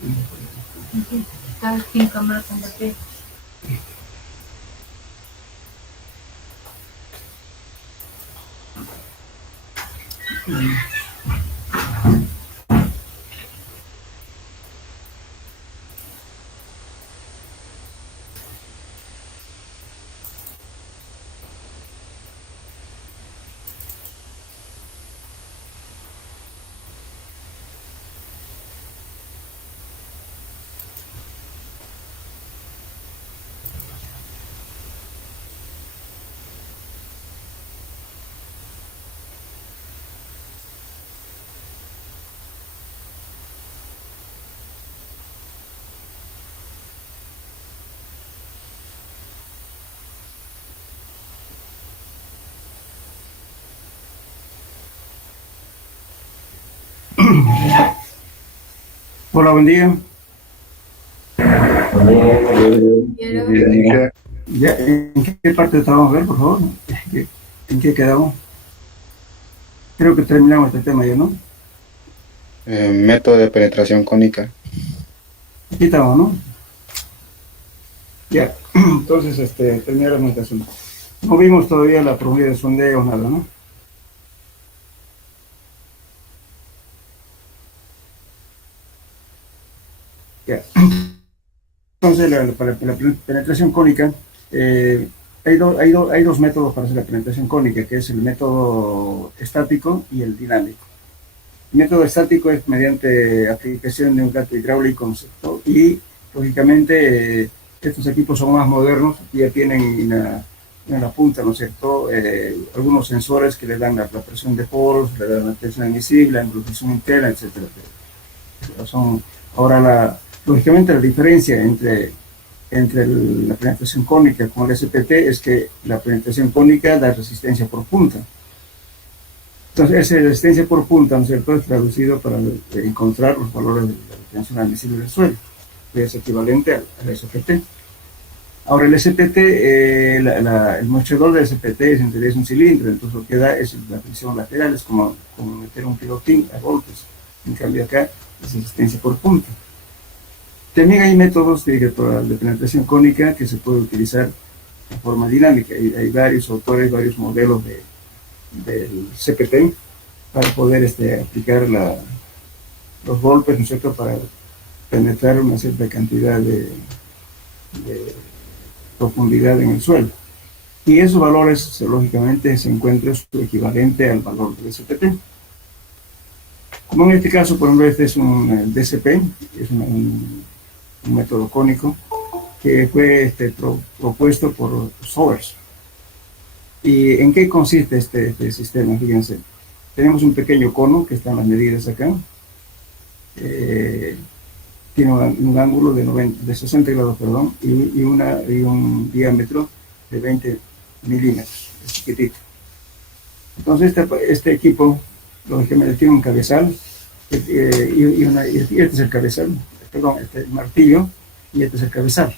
Está sin cámara con batería. Hola, buen día. Ya, ¿en qué parte estamos a ver, por favor? ¿En qué quedamos? Creo que terminamos este tema ya, ¿no? Método de penetración cónica. Aquí estamos, ¿no? Ya, entonces, terminamos este asunto. No vimos todavía la profundidad de sondeo, nada, ¿no? Ya. Entonces, para la penetración cónica, hay dos métodos para hacer la penetración cónica, que es el método estático y el dinámico. El método estático es mediante aplicación de un gato hidráulico, ¿no es cierto? Y, lógicamente, estos equipos son más modernos, ya tienen en la punta, ¿no es cierto?, algunos sensores que le dan la presión de poros, le dan la tensión admisible, la lubricación interna, etc. Ahora, lógicamente, la diferencia entre la penetración cónica con el SPT es que la penetración cónica da resistencia por punta. Entonces, esa resistencia por punta, ¿no es cierto?, es traducido para encontrar los valores de la tensión admisible del suelo, que es equivalente al SPT. Ahora, el SPT, el mostrador del SPT es en realidad un cilindro, entonces lo que da es la presión lateral, es como meter un pilotín a golpes. En cambio acá es resistencia por punta. También hay métodos de penetración cónica que se puede utilizar de forma dinámica. Hay varios autores, varios modelos del CPT para poder aplicar los golpes, ¿no es cierto?, para penetrar una cierta cantidad de profundidad en el suelo. Y esos valores, lógicamente, se encuentran su equivalente al valor del SPT. Como en este caso, por ejemplo, este es un DCP, es un método cónico que fue propuesto por Sowers. ¿Y en qué consiste este sistema? Fíjense, tenemos un pequeño cono que están las medidas acá. Tiene un ángulo de 60 grados, perdón, y un diámetro de 20 milímetros, es chiquitito. Entonces este equipo, lógicamente, tiene un cabezal, y este es el cabezal, perdón, este martillo, y este es el cabezal.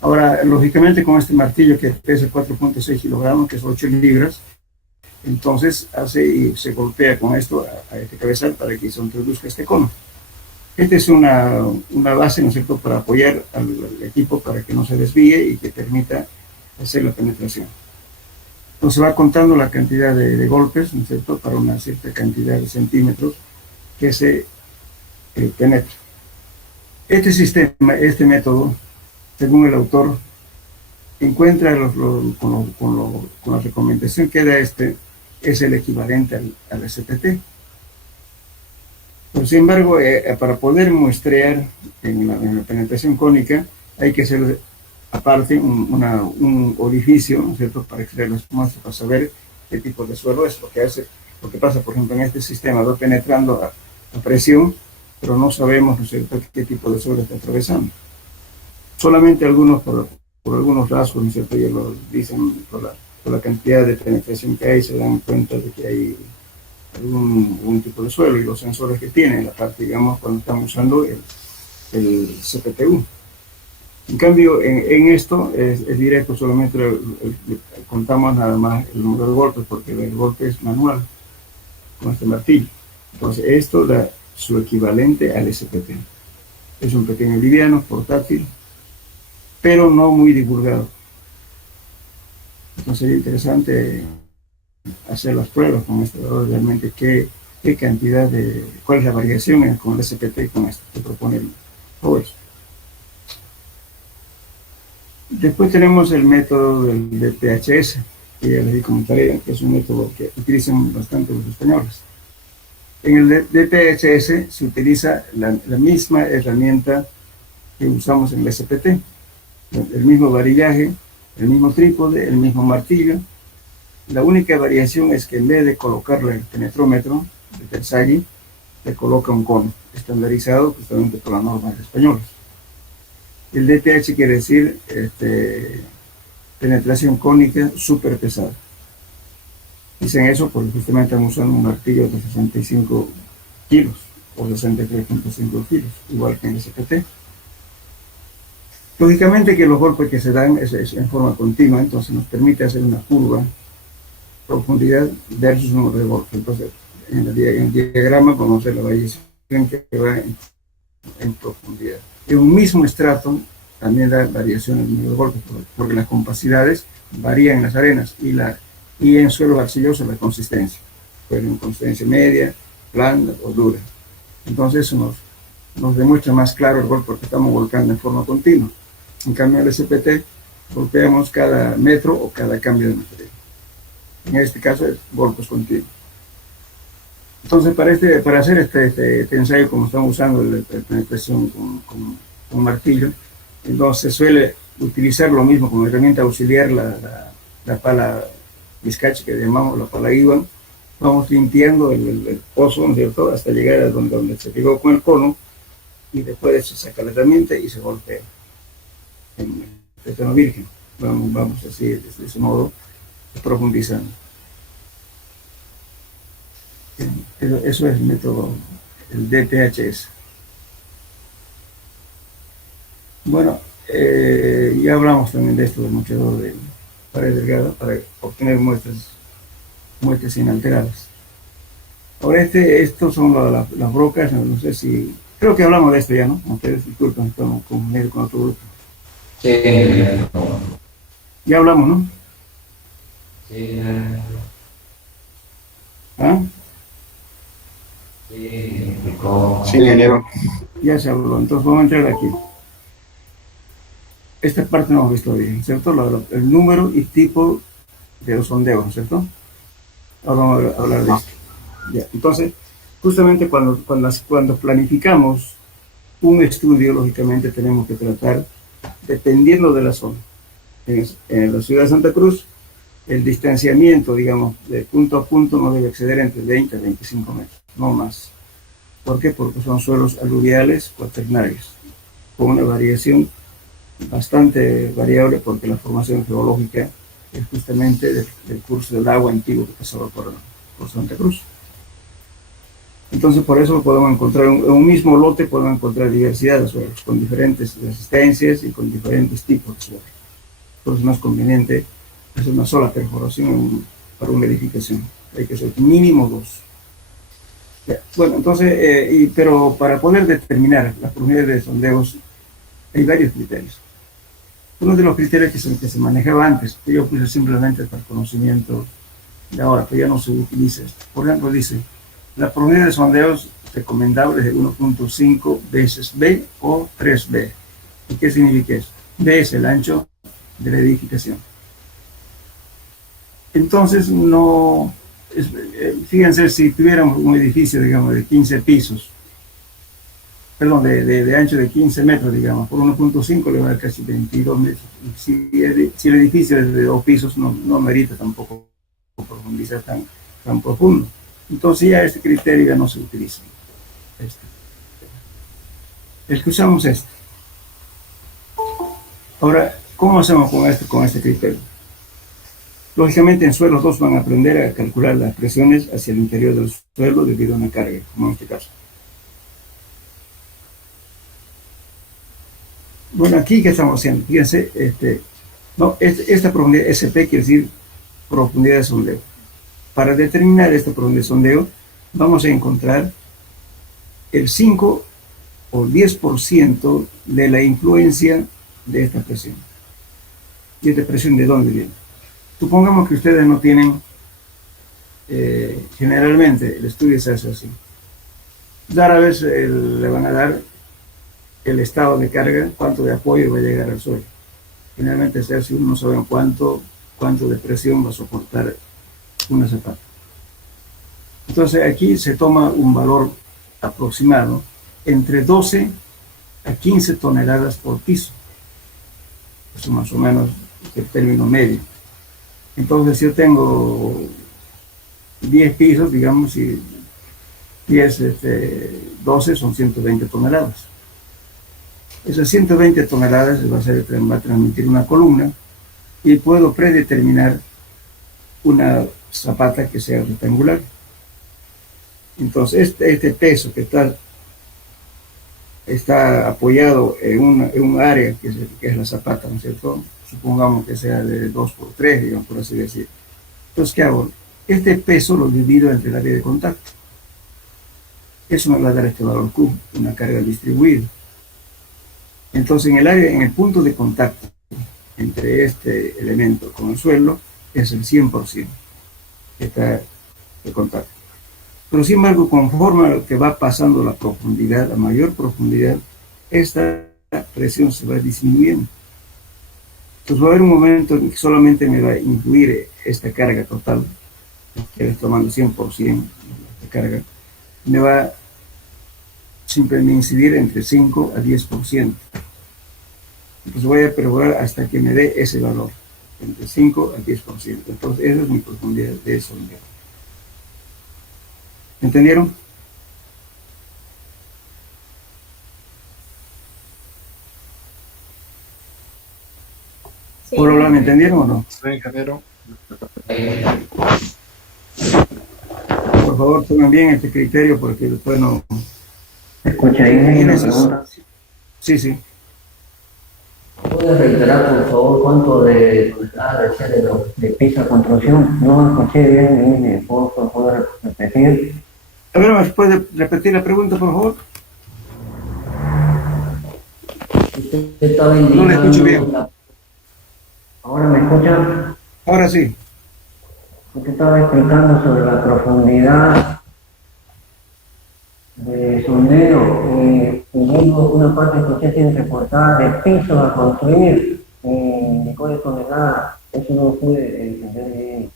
Ahora, lógicamente, con este martillo que pesa 4.6 kilogramos, que es 8 libras, entonces se golpea con esto a este cabezal para que se introduzca este cono. Esta es una base, ¿no es cierto?, para apoyar al equipo para que no se desvíe y que permita hacer la penetración. Entonces va contando la cantidad de golpes, ¿no es cierto?, para una cierta cantidad de centímetros que se penetra. Este sistema, este método, según el autor, encuentra con la recomendación que da es el equivalente al SPT. Pero, sin embargo, para poder muestrear en la penetración cónica, hay que hacer aparte un orificio, ¿no es cierto?, para extraer las muestras, para saber qué tipo de suelo es. Lo que pasa, por ejemplo, en este sistema va penetrando a presión, pero no sabemos, ¿no es cierto?, qué tipo de suelo está atravesando. Solamente algunos, por algunos rasgos, ¿no es cierto?, ya lo dicen, por la cantidad de penetración que hay, se dan cuenta de que hay algún tipo de suelo, y los sensores que tiene, la parte, digamos, cuando estamos usando el CPTU. En cambio, en esto es directo, solamente contamos nada más el número de golpes, porque el golpe es manual, con este martillo. Entonces, esto da su equivalente al SPT. Es un pequeño liviano, portátil, pero no muy divulgado. Entonces sería interesante hacer las pruebas con esto, realmente qué cantidad cuál es la variación con el SPT con esto que propone el OES. Después tenemos el método del PHS, que ya les di como tarea, que es un método que utilizan bastante los españoles. En el DPHS se utiliza la misma herramienta que usamos en el SPT, el mismo varillaje, el mismo trípode, el mismo martillo. La única variación es que en vez de colocarle el penetrómetro de Terzaghi, le coloca un cono estandarizado justamente por las normas españolas. El DTH quiere decir penetración cónica súper pesada. Dicen eso porque justamente están usando un martillo de 65 kilos o 63.5 kilos, igual que en el SPT. Lógicamente que los golpes que se dan es en forma continua, entonces nos permite hacer una curva, profundidad versus número de golpes. Entonces, en el diagrama vamos a ver la variación que va en profundidad. En un mismo estrato también da variación en el número de golpes, porque las compacidades varían en las arenas y en suelo arcilloso la consistencia. Puede ser consistencia media, blanda o dura. Entonces eso nos demuestra más claro el golpe porque estamos volcando en forma continua. En cambio, en el SPT golpeamos cada metro o cada cambio de material. En este caso es golpes continuos. Entonces, para hacer este ensayo, como estamos usando la penetración con martillo, entonces suele utilizar lo mismo como herramienta auxiliar la pala Vizcachi, que llamamos la pala Iwan. Vamos limpiando el pozo, ¿no es cierto?, hasta llegar a donde se llegó con el cono, y después se saca la herramienta y se golpea en el terreno virgen. Vamos así, de ese modo, profundizando. Eso es el método, el DPHS. Bueno, ya hablamos también de esto del mochador de pared delgada para obtener muestras inalteradas. Ahora estos son las brocas, no sé si, creo que hablamos de esto ya, ¿no? Ustedes disculpen, estamos con otro grupo. Sí. Ya hablamos, ¿no? Sí. ¿Ah? Sí, Sí, ingeniero. Ya se habló, entonces vamos a entrar aquí. Esta parte no hemos visto bien, ¿cierto? El número y tipo de los sondeos, ¿cierto? Ahora vamos a hablar de esto. Ya. Entonces, justamente cuando planificamos un estudio, lógicamente tenemos que tratar, dependiendo de la zona. En la ciudad de Santa Cruz, el distanciamiento, digamos, de punto a punto no debe exceder entre 20 a 25 metros, no más. ¿Por qué? Porque son suelos aluviales cuaternarios, con una variación bastante variable, porque la formación geológica es justamente del curso del agua antiguo que pasaba por Santa Cruz. Entonces, por eso podemos encontrar, en un mismo lote podemos encontrar diversidad de suelos, con diferentes resistencias y con diferentes tipos de suelos. Por eso es más conveniente hacer una sola perforación para una edificación. Hay que hacer mínimo 2. Bueno, entonces, pero para poder determinar las profundidades de sondeos, hay varios criterios. Uno de los criterios que se manejaba antes, que yo puse simplemente para conocimiento de ahora, pero ya no se utiliza esto. Por ejemplo, dice, la profundidad de sondeos recomendable es de 1.5 veces B o 3B. ¿Y qué significa eso? B es el ancho de la edificación. Entonces, fíjense, si tuviéramos un edificio, digamos, de 15 pisos, perdón, de ancho de 15 metros, digamos, por 1.5 le va a dar casi 22 metros. Si el edificio es de 2 pisos, no merita tampoco profundizar tan profundo. Entonces ya este criterio ya no se utiliza. El que usamos es este. Ahora, ¿cómo hacemos con este criterio? Lógicamente en suelos 2 van a aprender a calcular las presiones hacia el interior del suelo debido a una carga, como en este caso. Bueno, aquí, ¿qué estamos haciendo? Fíjense, esta profundidad SP quiere decir profundidad de sondeo. Para determinar esta profundidad de sondeo, vamos a encontrar el 5 o 10% de la influencia de esta presión. ¿Y esta presión de dónde viene? Supongamos que ustedes no tienen, generalmente el estudio se hace así. Rara vez le van a dar el estado de carga, cuánto de apoyo va a llegar al suelo. Generalmente se hace, uno no sabe cuánto de presión va a soportar una zapata. Entonces aquí se toma un valor aproximado entre 12 a 15 toneladas por piso. Eso más o menos el término medio. Entonces si yo tengo 10 pisos, digamos, y 12 son 120 toneladas. Esas 120 toneladas va a transmitir una columna y puedo predeterminar una zapata que sea rectangular. Entonces este peso que está apoyado en un área que es la zapata, ¿no es cierto? Supongamos que sea de 2x3, digamos, por así decir. Entonces, ¿qué hago? Este peso lo divido entre el área de contacto. Eso me va a dar este valor Q, una carga distribuida. Entonces, en el punto de contacto entre este elemento con el suelo es el 100% que está de contacto. Pero sin embargo, conforme a lo que va pasando la profundidad, a mayor profundidad, esta presión se va disminuyendo. Entonces va a haber un momento en que solamente me va a incluir esta carga total, que es tomando 100% de carga, me va simplemente a incidir entre 5 a 10%. Entonces voy a perforar hasta que me dé ese valor, entre 5 a 10%. Entonces esa es mi profundidad de eso. ¿Entendieron? Sí. ¿Por ahora me entendieron o no? Sí, ingeniero. Por favor, tomen bien este criterio porque después no... Escucha, ahí una pregunta. Sí, sí. ¿Puedes reiterar, por favor, cuánto de toneladas de piso de construcción? No escuché bien, ¿puedo repetir? A ver, ¿me puede repetir la pregunta, por favor? Usted estaba No indicando... le escucho bien. ¿Ahora me escuchan? Ahora sí. Usted estaba explicando sobre la profundidad de sondeo y digo una parte que usted tiene reportada de pisos a construir de cuál tonelada. Eso no pude entender bien.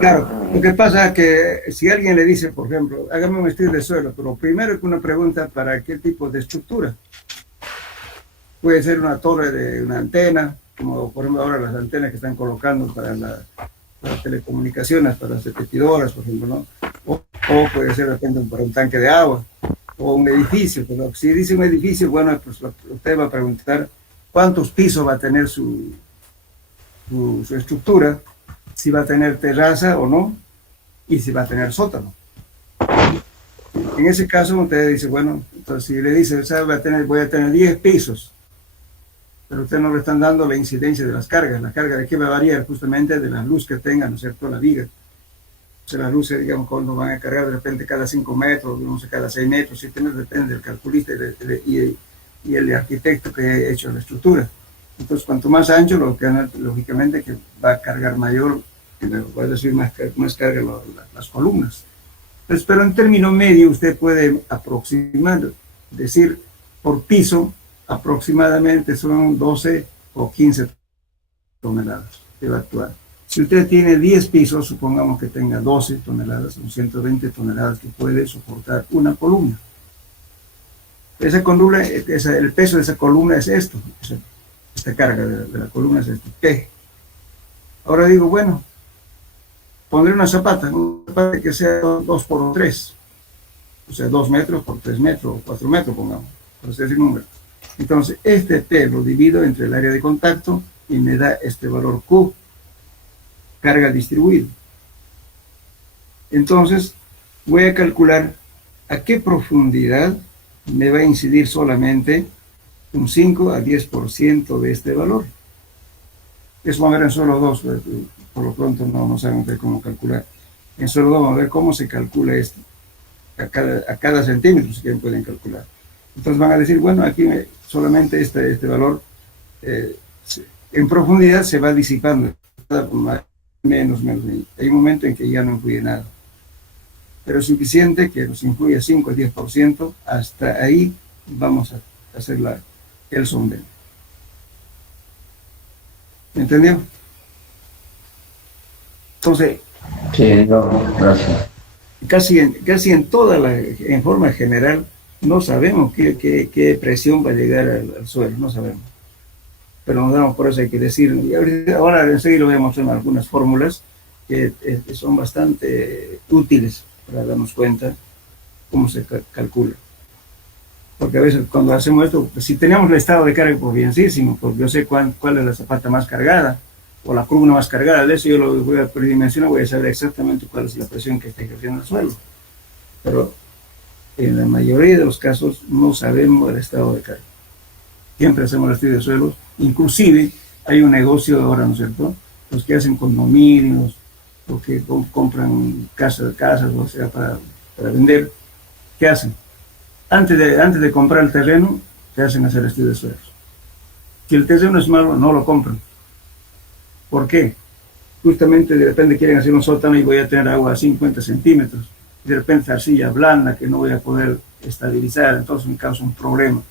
Claro, lo que pasa es que si alguien le dice, por ejemplo, hágame un estudio de suelo, pero primero que una pregunta para qué tipo de estructura. Puede ser una torre de una antena, como por ejemplo ahora las antenas que están colocando para las telecomunicaciones, para las repetidoras, por ejemplo, ¿no? O puede ser de repente para un tanque de agua, o un edificio. Pero si dice un edificio, bueno, pues usted va a preguntar cuántos pisos va a tener su estructura, si va a tener terraza o no, y si va a tener sótano. En ese caso, usted dice, bueno, entonces si le dice, voy a tener 10 pisos, pero usted no le están dando la incidencia de las cargas. La carga de qué va a variar justamente de la luz que tenga, ¿no es cierto?, la viga. O sea, las luces, digamos, cuando van a cargar de repente cada 5 metros, no sé, cada 6 metros, depende del calculista y el arquitecto que ha hecho la estructura. Entonces, cuanto más ancho, lógicamente que va a cargar mayor, va a decir más carga las columnas. Entonces, pero en término medio, usted puede aproximar, decir, por piso, aproximadamente son 12 o 15 toneladas que va a actuar. Si usted tiene 10 pisos, supongamos que tenga 12 toneladas, son 120 toneladas que puede soportar una columna. Esa columna, el peso de esa columna es esto, esta carga de la columna es este P. Ahora digo, bueno, pondré una zapata que sea 2 por 3, o sea, 2 metros por 3 metros, o 4 metros, pongamos, por decir número. Entonces, este P lo divido entre el área de contacto y me da este valor Q, carga distribuida. Entonces, voy a calcular a qué profundidad me va a incidir solamente un 5 a 10% de este valor. Eso vamos a ver en suelo 2, por lo pronto no sabemos cómo calcular. En suelo 2 vamos a ver cómo se calcula esto, a cada centímetro, si quieren pueden calcular. Entonces van a decir, bueno, aquí solamente este valor en profundidad se va disipando, menos. Hay un momento en que ya no influye nada. Pero es suficiente que nos influya 5 o 10%, hasta ahí vamos a hacer el sondeo. ¿Me entendió? Entonces, Sí, no, gracias. casi en en forma general, no sabemos qué presión va a llegar al suelo, no sabemos. Pero nos damos por eso, hay que decir, y ahora enseguida lo voy a mostrar algunas fórmulas que son bastante útiles para darnos cuenta cómo se calcula. Porque a veces cuando hacemos esto, pues, si tenemos el estado de carga, pues bienísimo, porque yo sé cuál es la zapata más cargada o la columna más cargada, de eso yo lo voy a predimensionar, voy a saber exactamente cuál es la presión que está ejerciendo el suelo. Pero en la mayoría de los casos no sabemos el estado de carga. Siempre hacemos el estudio de suelos, inclusive hay un negocio ahora, ¿no es cierto? Los que hacen condominios, los que compran casas, o sea, para vender, ¿qué hacen? Antes de comprar el terreno, te hacen hacer estudio de suelos. Si el terreno es malo, no lo compran. ¿Por qué? Justamente de repente quieren hacer un sótano y voy a tener agua a 50 centímetros. De repente arcilla blanda que no voy a poder estabilizar, entonces me causa un problema.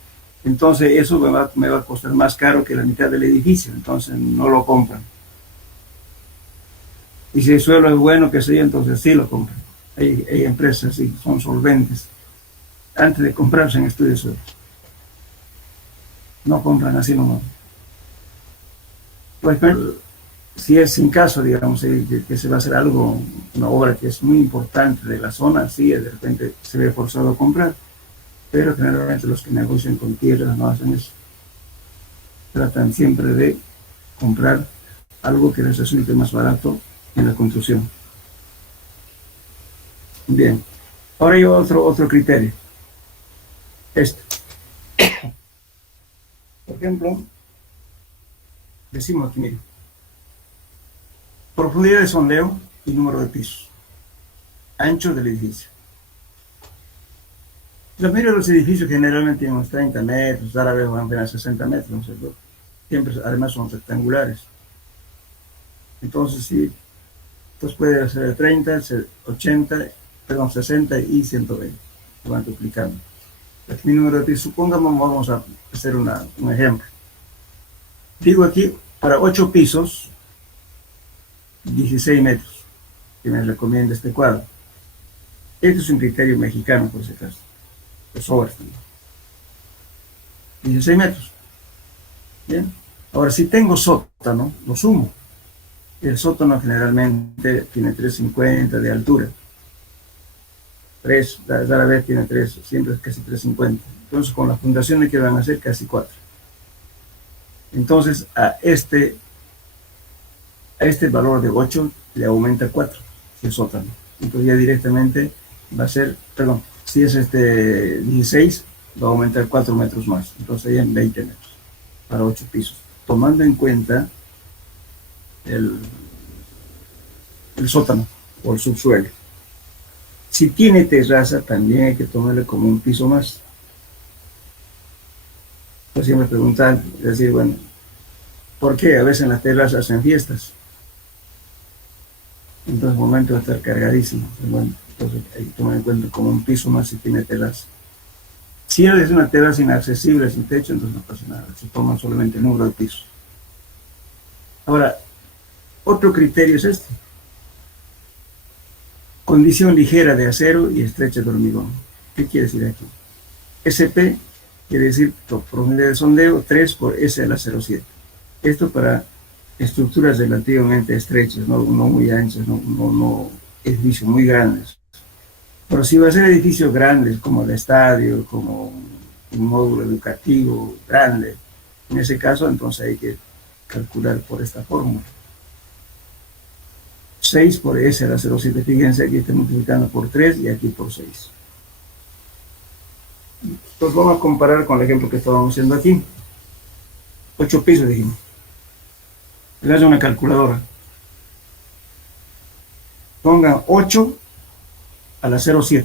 Entonces eso me va a costar más caro que la mitad del edificio, entonces no lo compran. Y si el suelo es bueno, que sea, entonces sí lo compran. Hay empresas así, son solventes. Antes de comprarse en estudio de suelo. No compran así nomás. Pues, si es sin caso, digamos, que se va a hacer algo, una obra que es muy importante de la zona, sí, de repente se ve forzado a comprar, pero generalmente los que negocian con tierras no hacen eso. Tratan siempre de comprar algo que les resulte más barato en la construcción. Bien, ahora hay otro criterio. Por ejemplo, decimos aquí, mire, profundidad de sondeo y número de pisos, ancho del edificio. La mayoría de los edificios generalmente tienen unos 30 metros, rara vez van a tener 60 metros, ¿no es cierto? Siempre, además, son rectangulares. Entonces, sí, entonces puede ser 30, 80, perdón, 60 y 120. Se van duplicando. Aquí mi número de pisos, supongamos, vamos a hacer un ejemplo. Digo aquí, para 8 pisos, 16 metros, que me recomienda este cuadro. Este es un criterio mexicano, por si acaso. Es obras también. 16 metros. Bien. Ahora, si tengo sótano, lo sumo. El sótano generalmente tiene 3,50 de altura. 3, rara vez tiene 3, siempre es casi 3,50. Entonces, con la fundación que van a hacer, casi 4. Entonces, a este valor de 8 le aumenta 4, si es sótano. Entonces, ya directamente va a ser, perdón, si es 16, va a aumentar 4 metros más. Entonces, ya en 20 metros para 8 pisos. Tomando en cuenta el sótano o el subsuelo. Si tiene terraza, también hay que tomarle como un piso más. Yo siempre preguntan, decir, bueno, ¿por qué? A veces en las terrazas hacen fiestas. Entonces, el momento va a estar cargadísimo. Bueno, entonces hay que tomar en cuenta como un piso más si tiene terraza. Si es una terraza inaccesible sin techo, entonces no pasa nada. Se toman solamente el número de pisos. Ahora, otro criterio es este. Condición ligera de acero y estrecha de hormigón. ¿Qué quiere decir aquí? SP quiere decir profundidad de sondeo 3 por S a la 0,7. Esto para estructuras relativamente estrechas, no muy anchas, no edificios muy grandes. Pero si va a ser edificios grandes como el estadio, como un módulo educativo grande, en ese caso entonces hay que calcular por esta fórmula. 6 por S a la 0,7, fíjense, aquí está multiplicando por 3 y aquí por 6. Entonces vamos a comparar con el ejemplo que estábamos haciendo aquí. 8 pisos dijimos. Le hace una calculadora. Pongan 8 a la 0,7.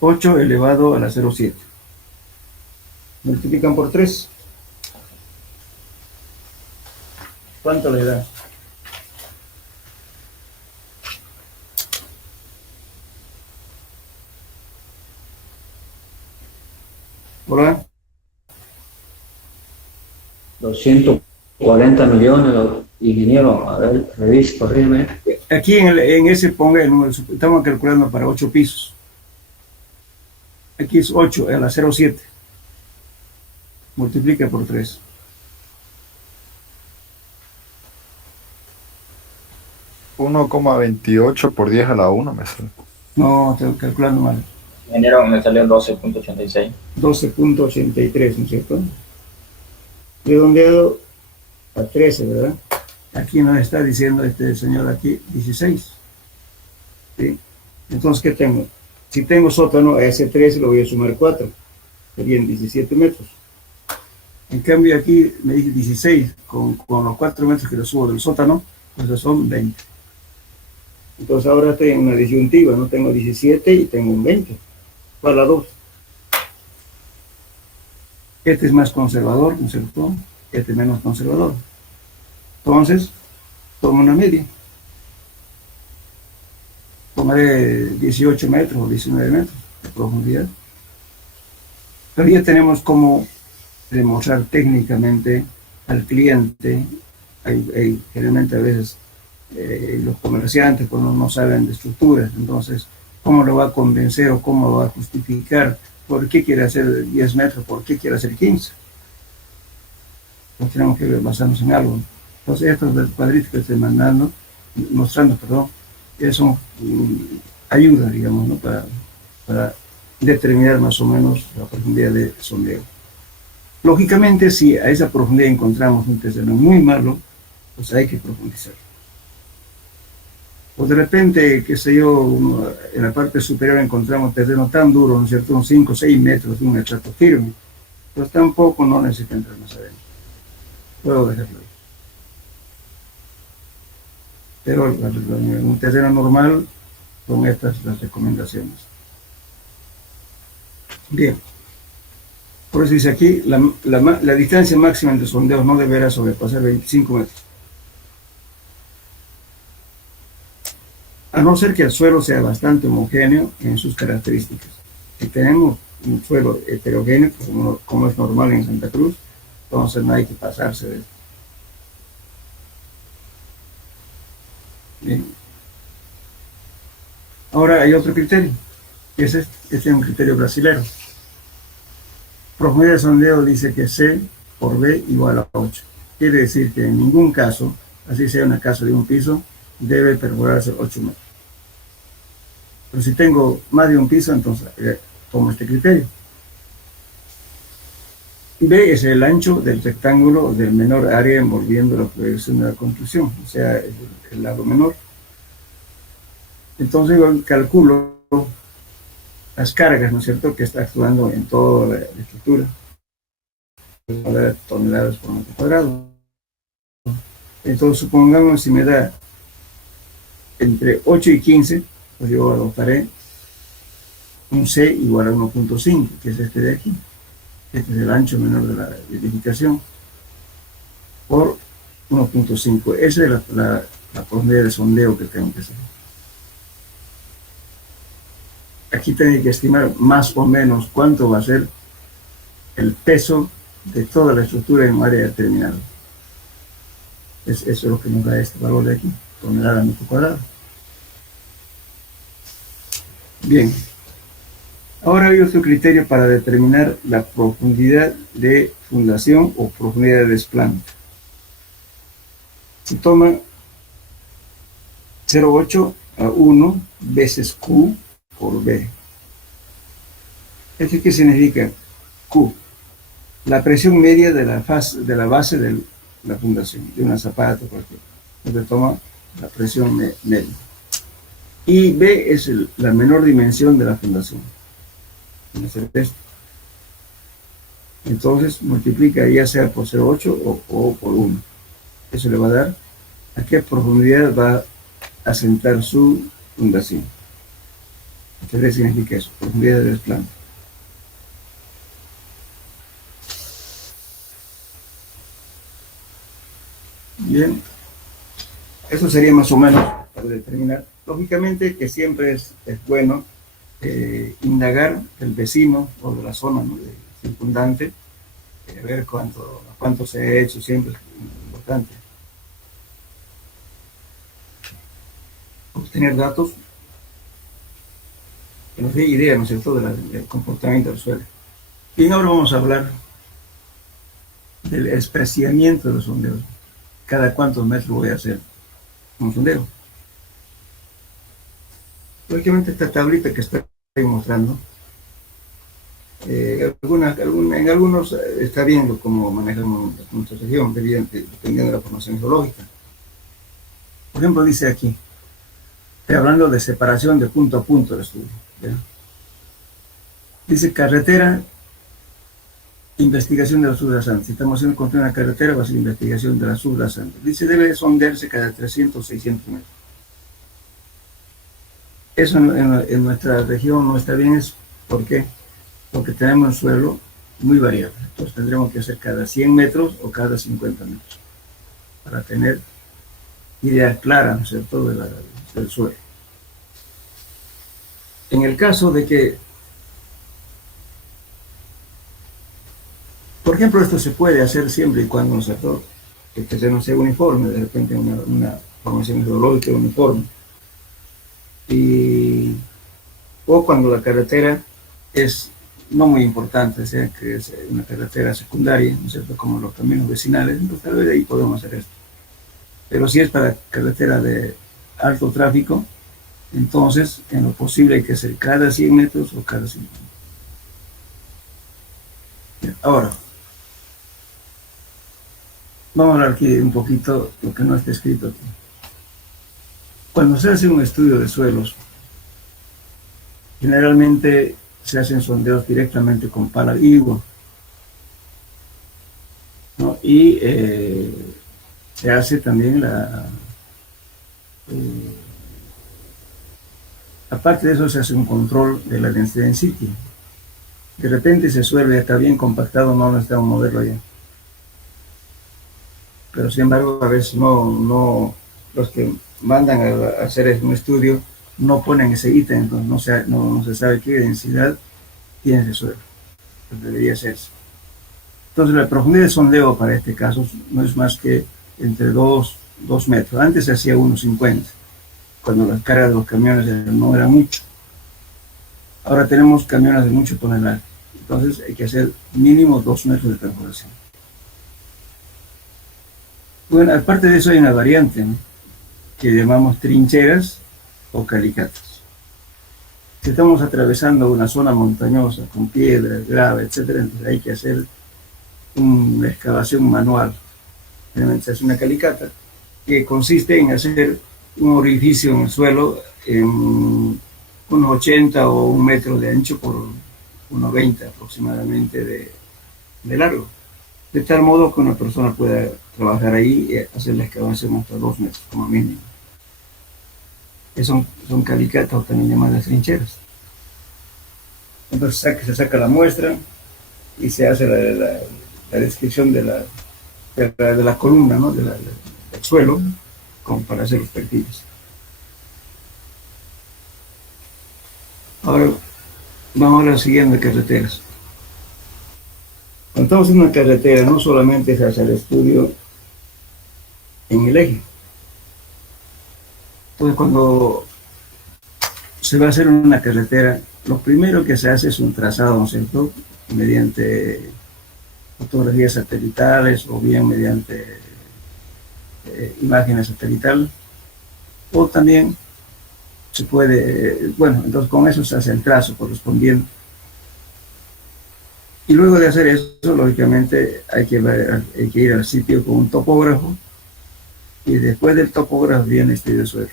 8 elevado a la 0,7. Multiplican por 3. ¿Cuánto le da? Hola. 240 millones, ingeniero, a ver, revise, corrígeme. Aquí en ese ponga el número, estamos calculando para 8 pisos. Aquí es 8 a la 0,7. Multiplica por 3. $1,28 por 10 a la 1 me sale. No, estoy calculando mal. Ingeniero, me salió 12.86. 12.83, ¿no es cierto? Redondeado a 13, ¿verdad? Aquí nos está diciendo este señor aquí 16. ¿Sí? Entonces, ¿qué tengo? Si tengo sótano, a ese 13 lo voy a sumar 4. Serían 17 metros. En cambio, aquí me dice 16. Con los 4 metros que le subo del sótano, pues son 20. Entonces, ahora estoy en una disyuntiva. No tengo 17 y tengo un 20. Para 2. Este es más conservador, ¿no es cierto? Este es menos conservador. Entonces, tomo una media. Tomaré 18 metros o 19 metros de profundidad. Pero ya tenemos cómo demostrar técnicamente al cliente. Generalmente a veces los comerciantes pues, no saben de estructuras. Entonces, ¿cómo lo va a convencer o cómo lo va a justificar? ¿Por qué quiere hacer 10 metros? ¿Por qué quiere hacer 15? Pues tenemos que basarnos en algo. Entonces, estos cuadritos que estoy mostrando, eso ayuda, digamos, ¿no? para determinar más o menos la profundidad de sondeo. Lógicamente, si a esa profundidad encontramos un terreno muy malo, pues hay que profundizar. O de repente, qué sé yo, en la parte superior encontramos terreno tan duro, ¿no es cierto? Unos 5 o 6 metros de un estrato firme. Pues tampoco no necesita entrar más adentro. Puedo dejarlo ahí. Pero en un terreno normal son estas las recomendaciones. Bien. Por eso dice aquí, la distancia máxima entre sondeos no deberá sobrepasar 25 metros. A no ser que el suelo sea bastante homogéneo en sus características. Si tenemos un suelo heterogéneo, como es normal en Santa Cruz, entonces no hay que pasarse de esto. Bien. Ahora hay otro criterio, que es este. Este es un criterio brasilero. Profundidad de sondeo dice que C por B igual a 8. Quiere decir que en ningún caso, así sea una casa de un piso, debe perforarse 8 metros. Pero si tengo más de un piso, entonces tomo este criterio. B es el ancho del rectángulo del menor área envolviendo la proyección de la construcción, o sea, el lado menor. Entonces yo calculo las cargas, ¿no es cierto?, que está actuando en toda la estructura. Toneladas por metro cuadrado. Entonces supongamos si me da entre 8 y 15, pues yo adoptaré un C igual a 1.5, que es este de aquí. Este es el ancho menor de la edificación, por 1.5. Esa es la profundidad de sondeo que tengo que hacer. Aquí tengo que estimar más o menos cuánto va a ser el peso de toda la estructura en un área determinada. Eso es lo que nos da este valor de aquí, tonelada metro cuadrado. Bien. Ahora hay otro criterio para determinar la profundidad de fundación o profundidad de desplante. Se toma 0,8 a 1 veces Q por B. ¿Esto qué significa? Q. La presión media de la base de la fundación, de una zapata cualquiera. Se toma la presión media. Y B es la menor dimensión de la fundación. Entonces multiplica ya sea por 0,8 o por 1. Eso le va a dar a qué profundidad va a sentar su fundación. ¿Qué significa eso? Profundidad del desplante. Bien, eso sería más o menos para determinar. Lógicamente que siempre es bueno indagar del vecino o de la zona, ¿no?, circundante, ver cuánto se ha hecho, siempre es importante. Obtener datos que nos dé idea, ¿no es cierto?, del comportamiento del suelo. Bien, ahora vamos a hablar del espaciamiento de los sondeos. Cada cuántos metros voy a hacer un sondeo. Lógicamente esta tablita que estoy mostrando, en algunos está viendo cómo manejamos nuestra región, dependiendo de la formación geológica. Por ejemplo, dice aquí, estoy hablando de separación de punto a punto del estudio, ¿ya? Dice carretera, investigación de la subrasante. Si estamos haciendo construir una carretera, va a ser investigación de la subrasante. Dice, debe sondearse cada 300, 600 metros. Eso en nuestra región no está bien. ¿Por qué? Porque tenemos un suelo muy variable. Entonces tendremos que hacer cada 100 metros o cada 50 metros para tener idea clara, ¿no es cierto?, del suelo. En el caso de que, por ejemplo, esto se puede hacer siempre y cuando, ¿no es cierto?, que el terreno sea uniforme, de repente una formación geológica uniforme. O cuando la carretera es no muy importante, sea que es una carretera secundaria, ¿no es cierto?, como los caminos vecinales, entonces tal vez ahí podemos hacer esto. Pero si es para carretera de alto tráfico, entonces en lo posible hay que hacer cada 100 metros o cada 50. Ahora, vamos a hablar aquí un poquito lo que no está escrito aquí. Cuando se hace un estudio de suelos, generalmente se hacen sondeos directamente con pala Eagle, ¿no? Y se hace también aparte de eso, se hace un control de la densidad en sitio. De repente ese suelo ya está bien compactado, no necesitamos moverlo ya. Pero sin embargo, a veces no los que mandan a hacer un estudio no ponen ese ítem, entonces no se sabe qué densidad tiene ese suelo. Pues debería hacerse. Entonces la profundidad de sondeo para este caso no es más que entre 2 metros. Antes se hacía 1,50, cuando las cargas de los camiones no eran mucho. Ahora tenemos camiones de mucho tonelaje. Entonces hay que hacer mínimo 2 metros de perforación. Bueno, aparte de eso hay una variante, ¿no?, que llamamos trincheras o calicatas. Si estamos atravesando una zona montañosa con piedras, grava, etcétera, entonces hay que hacer una excavación manual. Generalmente se hace una calicata que consiste en hacer un orificio en el suelo en unos 80 o 1 metro de ancho por unos 20 aproximadamente de largo, de tal modo que una persona pueda trabajar ahí y hacer la excavación hasta 2 metros como mínimo. Son calicatas o también llamadas trincheras. Entonces se saca la muestra y se hace la descripción de la columna, ¿no?, del suelo, como para hacer los perfiles. Ahora vamos a la siguiente carreteras. Cuando estamos en una carretera, no solamente se hace el estudio en el eje. Entonces, cuando se va a hacer una carretera, lo primero que se hace es un trazado, ¿no es cierto?, mediante fotografías satelitales o bien mediante imágenes satelitales, o también se puede, bueno, entonces con eso se hace el trazo correspondiente. Y luego de hacer eso, lógicamente hay que ir al sitio con un topógrafo, y después del topógrafo viene el estudio de suelo.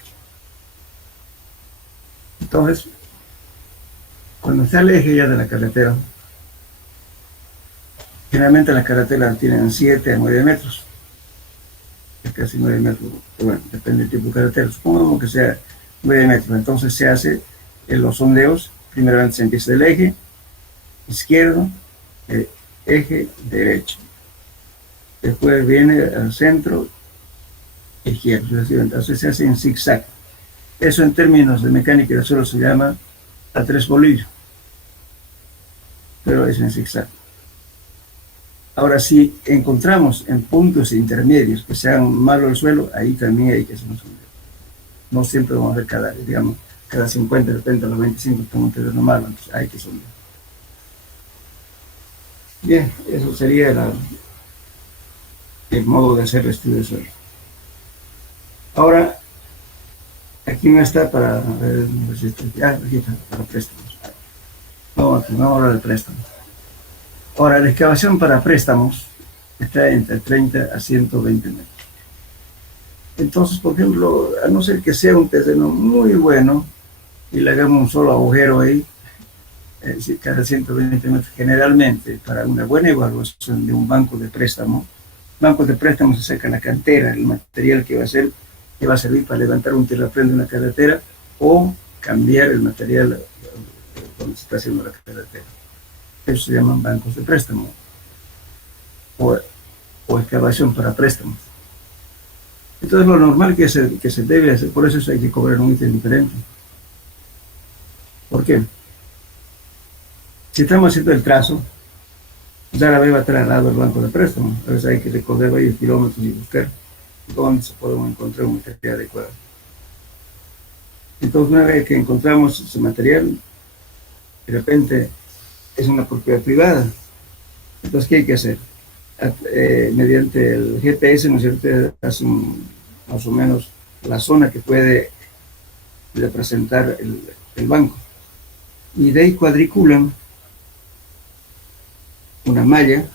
Entonces, cuando se aleje ya de la carretera, generalmente las carreteras tienen 7 a 9 metros, casi 9 metros, bueno, depende del tipo de carretera, supongamos que sea 9 metros, entonces se hace en los sondeos, primeramente se empieza del eje izquierdo, el eje derecho. Después viene al centro izquierdo, es decir, entonces se hace en zigzag. Eso en términos de mecánica del suelo se llama a tres bolillos, pero es en zigzag. Ahora, si encontramos en puntos intermedios que sean malo el suelo, ahí también hay que hacer un sondeo. No siempre vamos a ver cada 50, de repente a los 25 estamos teniendo malo, entonces hay que sondear. Bien, eso sería el modo de hacer el estudio de suelo. Ahora, aquí no está para préstamos. Vamos a hablar de préstamos. Ahora, la excavación para préstamos está entre 30 a 120 metros. Entonces, por ejemplo, a no ser que sea un terreno muy bueno y le hagamos un solo agujero ahí, cada 120 metros, generalmente para una buena evaluación de un banco de préstamo se saca la cantera, el material que va a servir para levantar un terraplén de una carretera o cambiar el material donde se está haciendo la carretera. Eso se llaman bancos de préstamo o excavación para préstamos. Entonces lo normal que se debe hacer, por eso hay que cobrar un ítem diferente. ¿Por qué? Si estamos haciendo el trazo, ya la vez va a estar al lado del banco de préstamo. A veces hay que recorrer varios kilómetros y buscar dónde se podemos encontrar un material adecuado. Entonces, una vez que encontramos ese material, de repente es una propiedad privada. Entonces, ¿qué hay que hacer? Mediante el GPS, ¿no es cierto?, hace más o menos la zona que puede representar el banco. Y de ahí cuadriculan una malla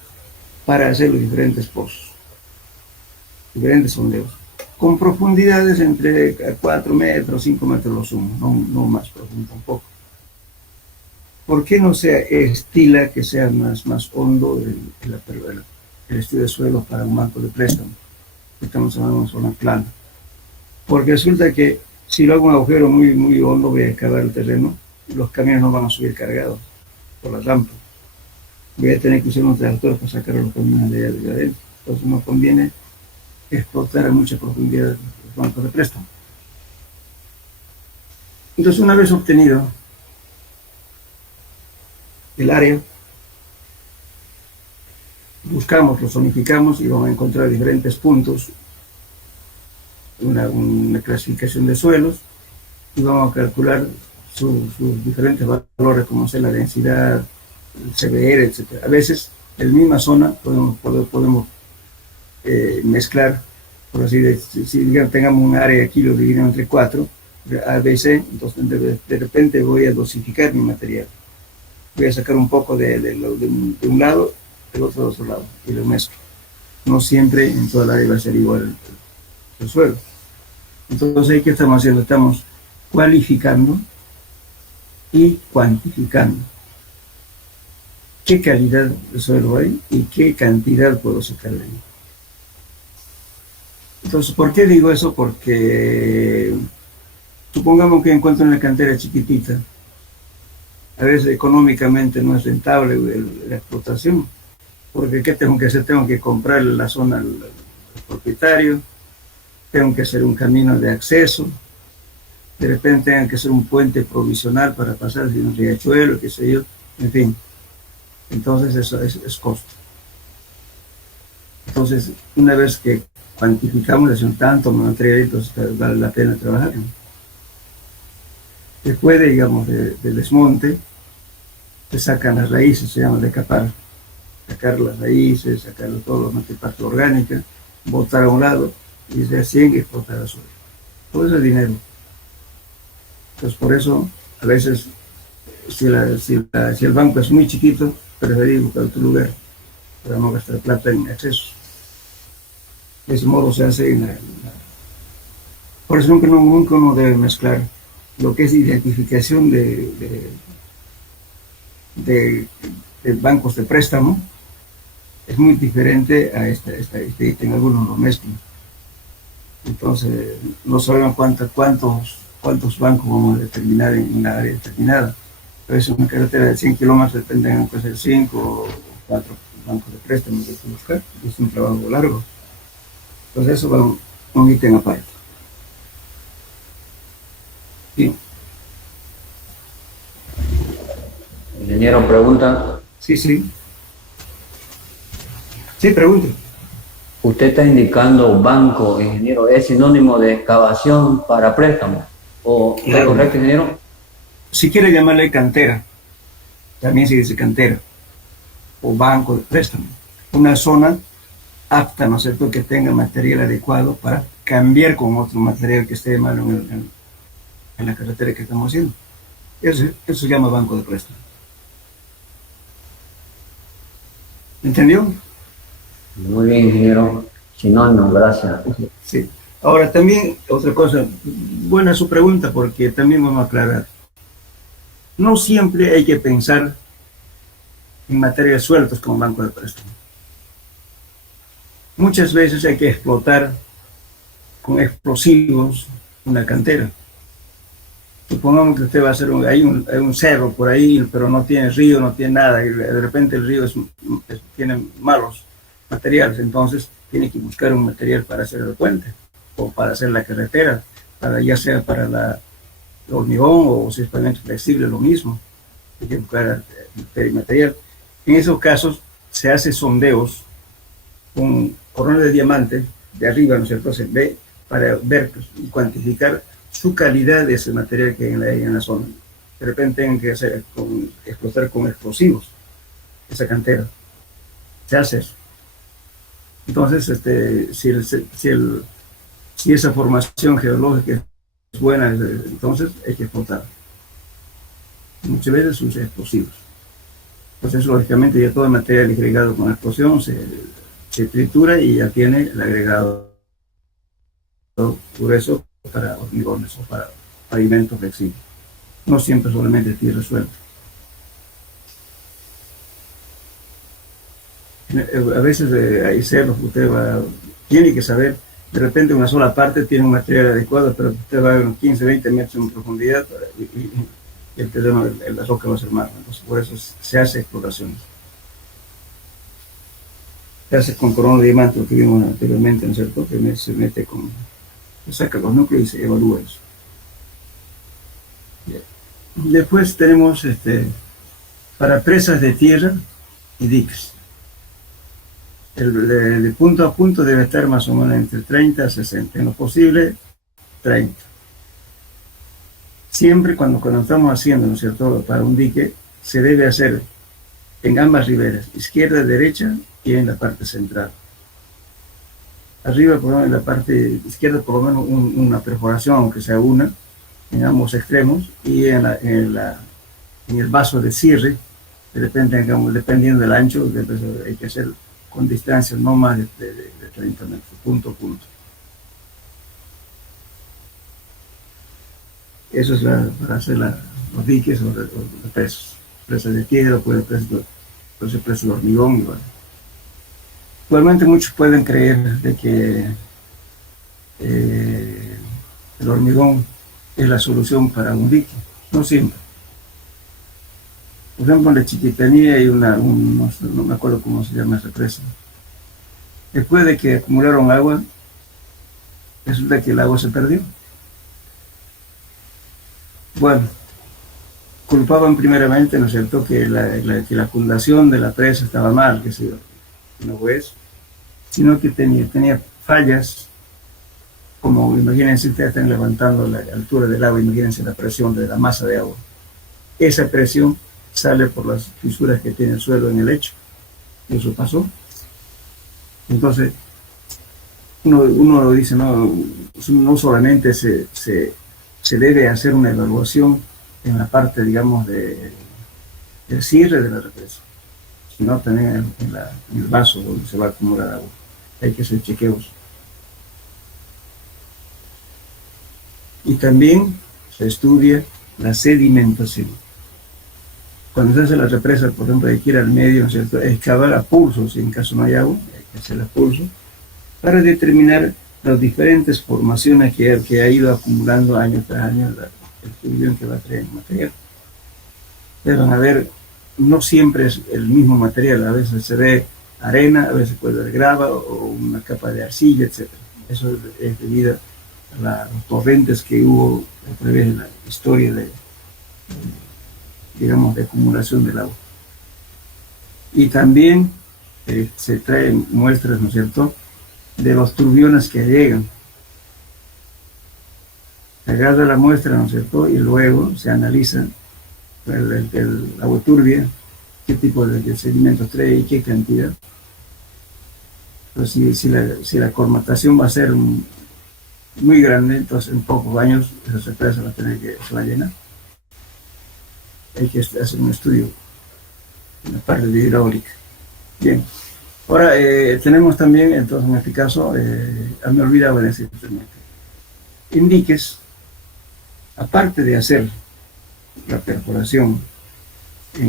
para hacer los diferentes pozos, diferentes sondeos, con profundidades entre 4 metros, 5 metros lo sumo, no más profundo tampoco. ¿Por qué no se estila que sea más hondo el estudio de suelo para un banco de préstamo? Estamos hablando de una zona plana. Porque resulta que si lo hago un agujero muy hondo, voy a excavar el terreno, los camiones no van a subir cargados por la rampa. Voy a tener que usar un tractor para sacar los camiones de adentro. Entonces no conviene explotar a mucha profundidad los bancos de préstamo. Entonces, una vez obtenido el área, buscamos, lo zonificamos y vamos a encontrar diferentes puntos, una clasificación de suelos, y vamos a calcular sus diferentes valores, como sea la densidad, el CBR, etc. A veces, en la misma zona, podemos mezclar, por así decir, si digamos, tengamos un área aquí, lo dividimos entre 4, A, B, C, entonces de repente voy a dosificar mi material. Voy a sacar un poco de un lado, del otro lado, y lo mezclo. No siempre en toda la área va a ser igual el suelo. Entonces, ¿qué estamos haciendo? Estamos cualificando y cuantificando qué calidad de suelo hay y qué cantidad puedo sacar de ahí. Entonces, ¿por qué digo eso? Porque supongamos que encuentro una cantera chiquitita, a veces económicamente no es rentable la explotación, porque ¿qué tengo que hacer? Tengo que comprar la zona al propietario, tengo que hacer un camino de acceso, de repente tengo que hacer un puente provisional para pasar de un riachuelo, qué sé yo, en fin. Entonces eso es costo. Entonces, una vez que cuantificamos, decimos tanto material, entonces vale la pena trabajar. Después, digamos, del desmonte, se sacan las raíces, se llama decapar. Sacar las raíces, sacar toda la parte orgánica, botar a un lado, y recién explotar al suelo. Todo eso es dinero. Entonces, por eso, a veces, si el banco es muy chiquito, preferir buscar otro lugar para no gastar plata en acceso. De ese modo se hace por eso nunca uno debe mezclar lo que es identificación de bancos de préstamo. Es muy diferente a este ítem, algunos lo mezclan. Entonces, no sabemos cuántos bancos vamos a determinar en una área determinada. Pero es una carretera de 100 kilómetros, dependen de ser 5 o 4 bancos de préstamo que hay que buscar. Es un trabajo largo. Entonces, eso va un ítem aparte. Bien. Ingeniero, pregunta. Sí, sí. Sí, pregunto. Usted está indicando banco, ingeniero, ¿es sinónimo de excavación para préstamo? ¿O está Claro. correcto, ingeniero? Si quiere llamarle cantera, también se dice cantera, o banco de préstamo. Una zona apta, ¿no es cierto?, que tenga material adecuado para cambiar con otro material que esté malo en la carretera que estamos haciendo. Eso se llama banco de préstamo. ¿Entendió? Muy bien, ingeniero. Sinónimo, gracias. Sí. Ahora también, otra cosa, buena su pregunta, porque también vamos a aclarar. No siempre hay que pensar en materiales sueltos como banco de préstamo. Muchas veces hay que explotar con explosivos una cantera. Supongamos que usted va a hacer hay un cerro por ahí, pero no tiene río, no tiene nada, y de repente el río tiene malos materiales, entonces tiene que buscar un material para hacer el puente o para hacer la carretera, ya sea para el hormigón o si es pavimento flexible, lo mismo. Hay que buscar material. En esos casos se hace sondeos con corona de diamante de arriba, ¿no es cierto? Se ve para ver y cuantificar su calidad de ese material que hay en la zona. De repente tienen que explotar con explosivos esa cantera. Se hace eso. Entonces, si esa formación geológica es buena, entonces hay que explotar. Muchas veces se usa explosivos. Entonces, lógicamente, ya todo el material agregado con explosión se tritura y ya tiene el agregado grueso para hormigones o para pavimento flexible. No siempre solamente tierra suelta. A veces hay cerros que usted tiene que saber, de repente una sola parte tiene un material adecuado, pero usted va a unos 15, 20 metros en profundidad y el terreno, la roca va a ser más. Entonces, por eso se hace exploraciones. Se hace con corona de diamante, lo que vimos anteriormente, ¿no es cierto? Que se mete se saca los núcleos y se evalúa eso. Después tenemos para presas de tierra y diques. De punto a punto debe estar más o menos entre 30 a 60, en lo posible 30. Siempre cuando estamos haciendo, ¿no es cierto?, para un dique, se debe hacer en ambas riberas, izquierda, derecha y en la parte central. Arriba, por lo menos en la parte izquierda, por lo menos una perforación, aunque sea una, en ambos extremos, y en el vaso de cierre, dependiendo del ancho, hay que hacer con distancias no más de 30 metros, punto a punto. Eso es para hacer los diques o los presas. Presas de piedra, puede ser presas de hormigón. Y bueno. Actualmente muchos pueden creer de que el hormigón es la solución para un dique. No siempre. Por ejemplo, en la Chiquitanía hay no me acuerdo cómo se llama esa presa. Después de que acumularon agua, resulta que el agua se perdió. Bueno, culpaban primeramente, ¿no es cierto?, que la fundación de la presa estaba mal, que no fue eso, sino que tenía fallas, como imagínense, ustedes están levantando la altura del agua, imagínense la presión de la masa de agua. Esa presión sale por las fisuras que tiene el suelo en el lecho. Y eso pasó. Entonces, uno dice, no solamente se debe hacer una evaluación en la parte, digamos, del cierre de la represa, sino también en el vaso donde se va a acumular agua. Hay que hacer chequeos. Y también se estudia la sedimentación. Cuando se hace la represa, por ejemplo, hay que ir al medio, ¿no es cierto?, excavar a pulso, si en caso no hay agua, hay que hacer a pulso, para determinar las diferentes formaciones que ha ido acumulando año tras año el fluvión que va a traer el material. Ustedes van a ver, no siempre es el mismo material, a veces se ve arena, a veces puede haber grava o una capa de arcilla, etc. Eso es debido a los torrentes que hubo a través de la historia de, digamos, de acumulación del agua. Y también se traen muestras, ¿no es cierto?, de los tuviones que llegan. Se agarra la muestra, ¿no es cierto?, y luego se analiza el agua turbia, qué tipo de sedimentos trae y qué cantidad. Entonces, si la colmatación va a ser muy grande, entonces en pocos años esa represa se va a llenar. Hay que hacer un estudio en la parte de hidráulica. Bien. Ahora tenemos también, entonces en este caso, me olvidaba decir también, en diques, aparte de hacer la perforación,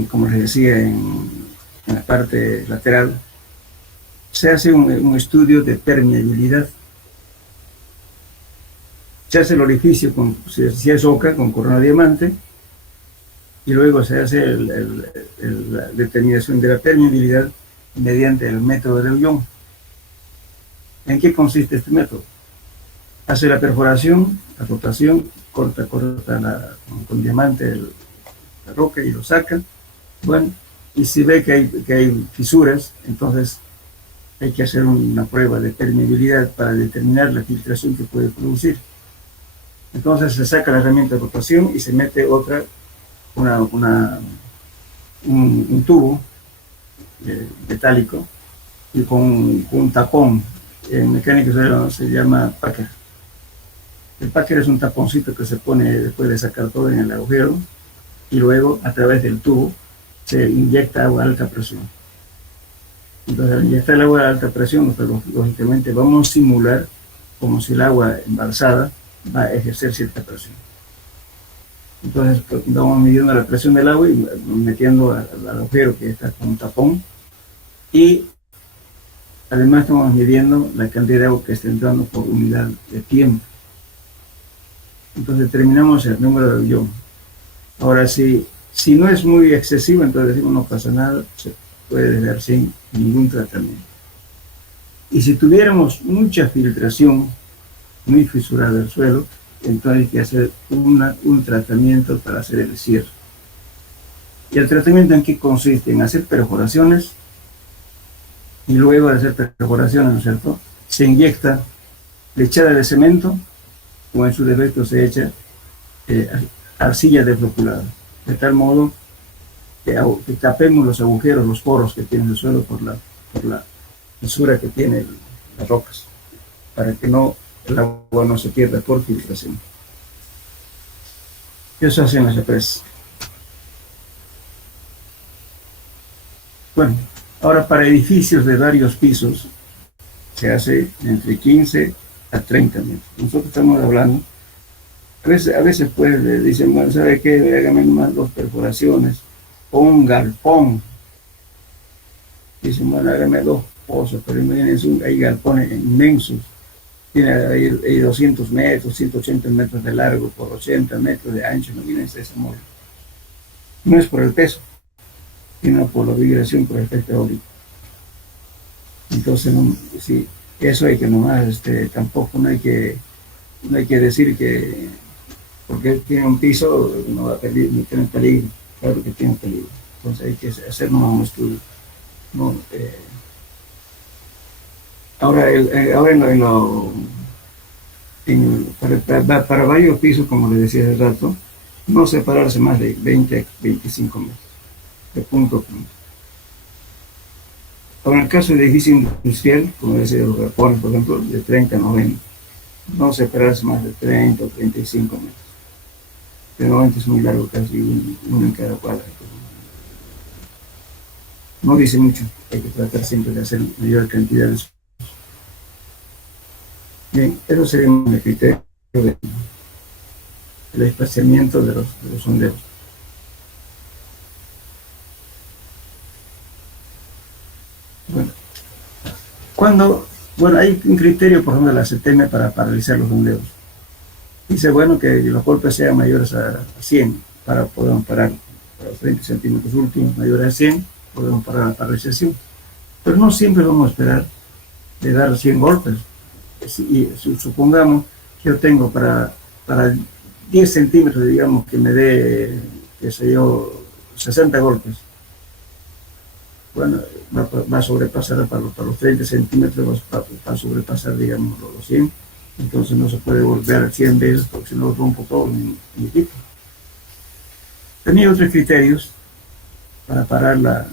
como les decía, en la parte lateral, se hace un estudio de permeabilidad. Se hace el orificio, si es oca, con corona de diamante, y luego se hace la determinación de la permeabilidad mediante el método de Ullón. ¿En qué consiste este método? Hace la perforación, la rotación, corta con diamante la roca y lo saca. Bueno, y si ve que hay fisuras, entonces hay que hacer una prueba de permeabilidad para determinar la filtración que puede producir. Entonces se saca la herramienta de rotación y se mete un tubo metálico y con un tapón. En mecánica se llama packer. El packer es un taponcito que se pone después de sacar todo en el agujero y luego a través del tubo se inyecta agua a alta presión. Entonces al inyectar el agua a alta presión, nosotros lógicamente vamos a simular como si el agua embalsada va a ejercer cierta presión. Entonces vamos midiendo la presión del agua y metiendo al agujero que está con un tapón, y además estamos midiendo la cantidad de agua que está entrando por unidad de tiempo. Entonces determinamos el número de Ullón. Ahora, si no es muy excesivo, entonces decimos no pasa nada, se puede dejar sin ningún tratamiento. Y si tuviéramos mucha filtración, muy fisurada del suelo, entonces hay que hacer un tratamiento para hacer el cierre. ¿Y el tratamiento en qué consiste? En hacer perforaciones, y luego de hacer perforaciones, ¿no es cierto?, se inyecta lechada de cemento, o en su defecto se echa arcilla desfloculada, de tal modo que tapemos los agujeros, los poros que tiene el suelo por la fisura que tiene las rocas, para que el agua no se pierda por filtración. Eso hacen las represas. Bueno, ahora para edificios de varios pisos se hace entre 15 a 30 metros. Nosotros estamos hablando, a veces pues dicen, bueno, ¿sabe qué? Hágame nomás 2 perforaciones o un galpón. Dicen, bueno, hágame 2 pozos, pero imagínense, hay galpones inmensos. Tiene ahí 200 metros, 180 metros de largo por 80 metros de ancho. Imagínense ese molde. No es por el peso, sino por la vibración, por el efecto eólico. Entonces, sí, eso hay que nomás, tampoco no hay que decir que porque tiene un piso no va a tener peligro. Claro que tiene peligro. Entonces hay que hacer un estudio. ¿No? Ahora para varios pisos, como les decía hace rato, no separarse más de 20 a 25 metros de punto a punto. Ahora, en el caso de edificio industrial, como decía los galpones, por ejemplo, de 30 a 90, no separarse más de 30 o 35 metros. De 90 es muy largo, casi uno en cada cuadra. No dice mucho, hay que tratar siempre de hacer mayor cantidad de. Bien, eso sería un criterio del espaciamiento de los sondeos. Bueno, cuando Bueno, hay un criterio, por ejemplo, de la CTM para realizar los sondeos. Dice, bueno, que los golpes sean mayores a 100 para poder parar. Para los 30 centímetros últimos mayores a 100, podemos parar la paralización. Pero no siempre vamos a esperar de dar 100 golpes. Y supongamos que yo tengo para 10 centímetros, digamos, que me dé, qué sé yo, 60 golpes. Bueno, va a sobrepasar para los 30 centímetros, va a sobrepasar, digamos, los 100. Entonces no se puede volver 100 veces porque si no rompo todo mi equipo. Tenía otros criterios para parar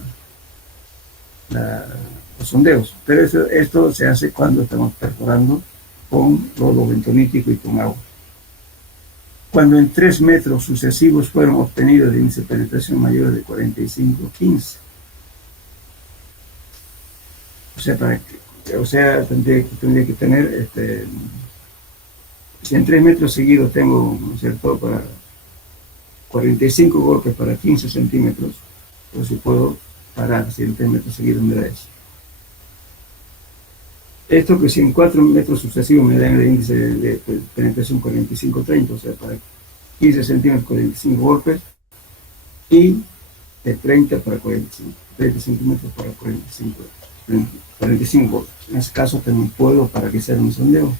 los sondeos, pero esto se hace cuando estamos perforando con lodo bentonítico y con agua. Cuando en 3 metros sucesivos fueron obtenidos de índice de penetración mayor de 45-15. O sea, tendría que tener, si en 3 metros seguidos tengo, ¿no es cierto?, para 45 golpes para 15 centímetros, pues si puedo parar, si en 3 metros seguidos me da eso. Esto que si en 4 metros sucesivos me dan el índice de penetración 45-30, o sea, para 15 centímetros 45 golpes, y de 30 para 45, 30 centímetros para 45 golpes. En ese caso también puedo paralizar un sondeo.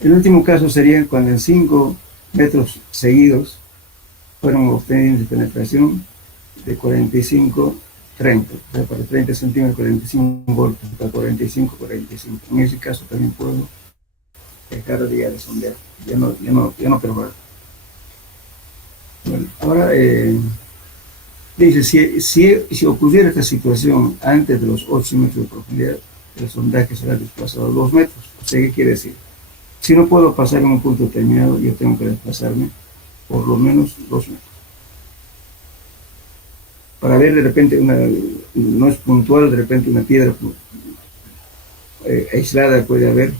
El último caso sería cuando en 5 metros seguidos fueron obtenidos de penetración de 45-30, o sea, para 30 centímetros 45 golpes, para 45-45. En ese caso también puedo dejar de sondear, ya no perforar. Bueno, ahora dice, si ocurriera esta situación antes de los 8 metros de profundidad, el sondaje será desplazado a 2 metros. O sea, ¿qué quiere decir? Si no puedo pasar en un punto determinado, yo tengo que desplazarme por lo menos 2 metros. Para ver de repente, no es puntual, de repente una piedra aislada puede haber,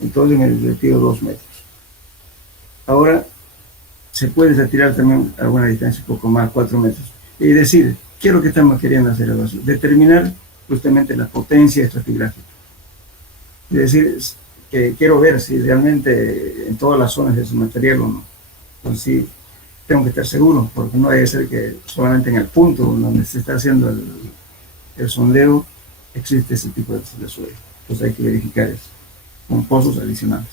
entonces me retiro 2 metros. Ahora, se puede retirar también a una distancia un poco más, 4 metros. Y decir, ¿qué es lo que estamos queriendo hacer? Determinar justamente la potencia estratigráfica. Es decir, que quiero ver si realmente en todas las zonas es material o no. Entonces sí, tengo que estar seguro, porque no debe ser que solamente en el punto donde se está haciendo el sondeo existe ese tipo de suelo. Entonces hay que verificar eso, con pozos adicionales.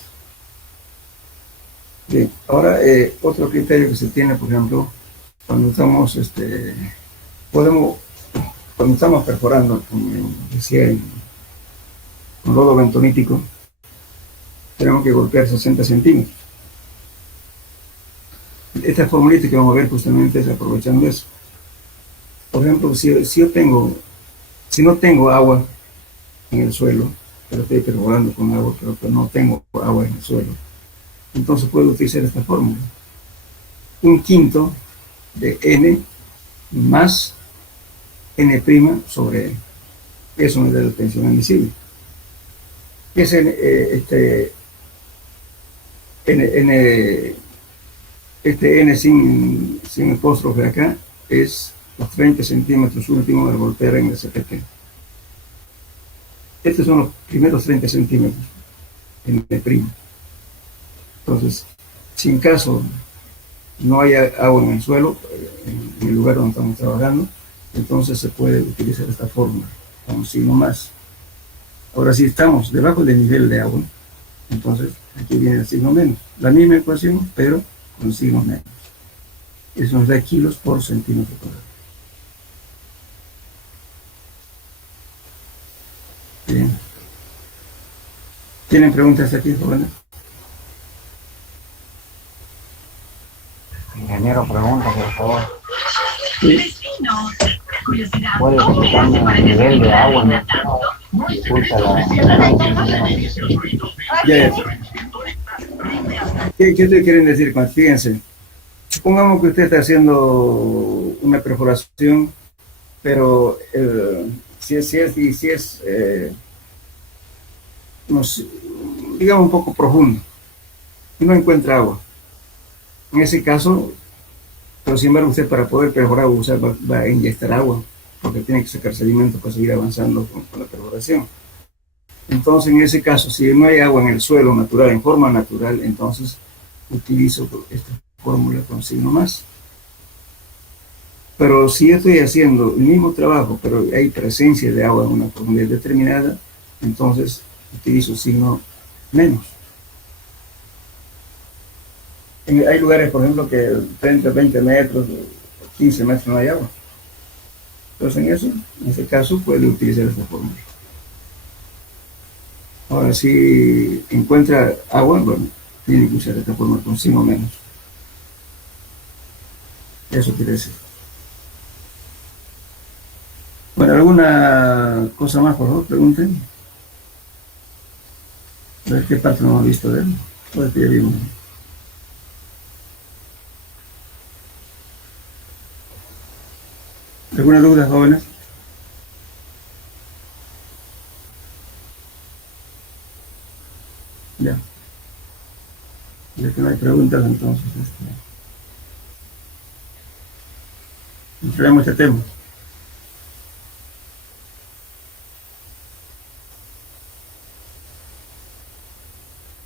Bien, ahora otro criterio que se tiene, por ejemplo, cuando estamos, cuando estamos perforando, como decía, con lodo bentonítico, tenemos que golpear 60 centímetros. Esta formulita que vamos a ver justamente es aprovechando eso. Por ejemplo, si no tengo agua en el suelo, pero estoy perforando con agua, pero no tengo agua en el suelo, entonces puedo utilizar esta fórmula. 1/5 de N más N' sobre N. Eso me da la tensión admisible. Este N sin apóstrofe acá es los 30 centímetros últimos de golpear en el CPT. Estos son los primeros 30 centímetros en N'. Entonces, si en caso no haya agua en el suelo, en el lugar donde estamos trabajando, entonces se puede utilizar esta fórmula con un signo más. Ahora, si estamos debajo del nivel de agua, entonces aquí viene el signo menos. La misma ecuación, pero con signo menos. Eso nos da kilos por centímetro cuadrado. Bien. ¿Tienen preguntas aquí, jóvenes? Ingeniero, pregunta, por favor. Sí. ¿Puede explicarme el nivel de agua? Disculpa Ya. ¿Qué te quieren decir? Fíjense, supongamos que usted está haciendo una perforación, pero si es digamos un poco profundo y no encuentra agua. En ese caso, pero sin embargo usted para poder perforar va a inyectar agua, porque tiene que sacar sedimento para seguir avanzando con la perforación. Entonces, en ese caso, si no hay agua en el suelo natural, en forma natural, entonces utilizo esta fórmula con signo más. Pero si yo estoy haciendo el mismo trabajo, pero hay presencia de agua en una profundidad determinada, entonces utilizo signo menos. Hay lugares, por ejemplo, que 30, 20 metros, 15 metros no hay agua. Entonces, en ese caso, puede utilizar esta fórmula. Ahora, si encuentra agua, bueno, tiene que usar esta fórmula con signo menos. Eso quiere decir. Bueno, ¿alguna cosa más, por favor? Pregunten. A ver qué parte no hemos visto de él. Pues ya vimos. ¿Alguna duda, jóvenes? Ya. Ya que no hay preguntas, entonces entremos este tema.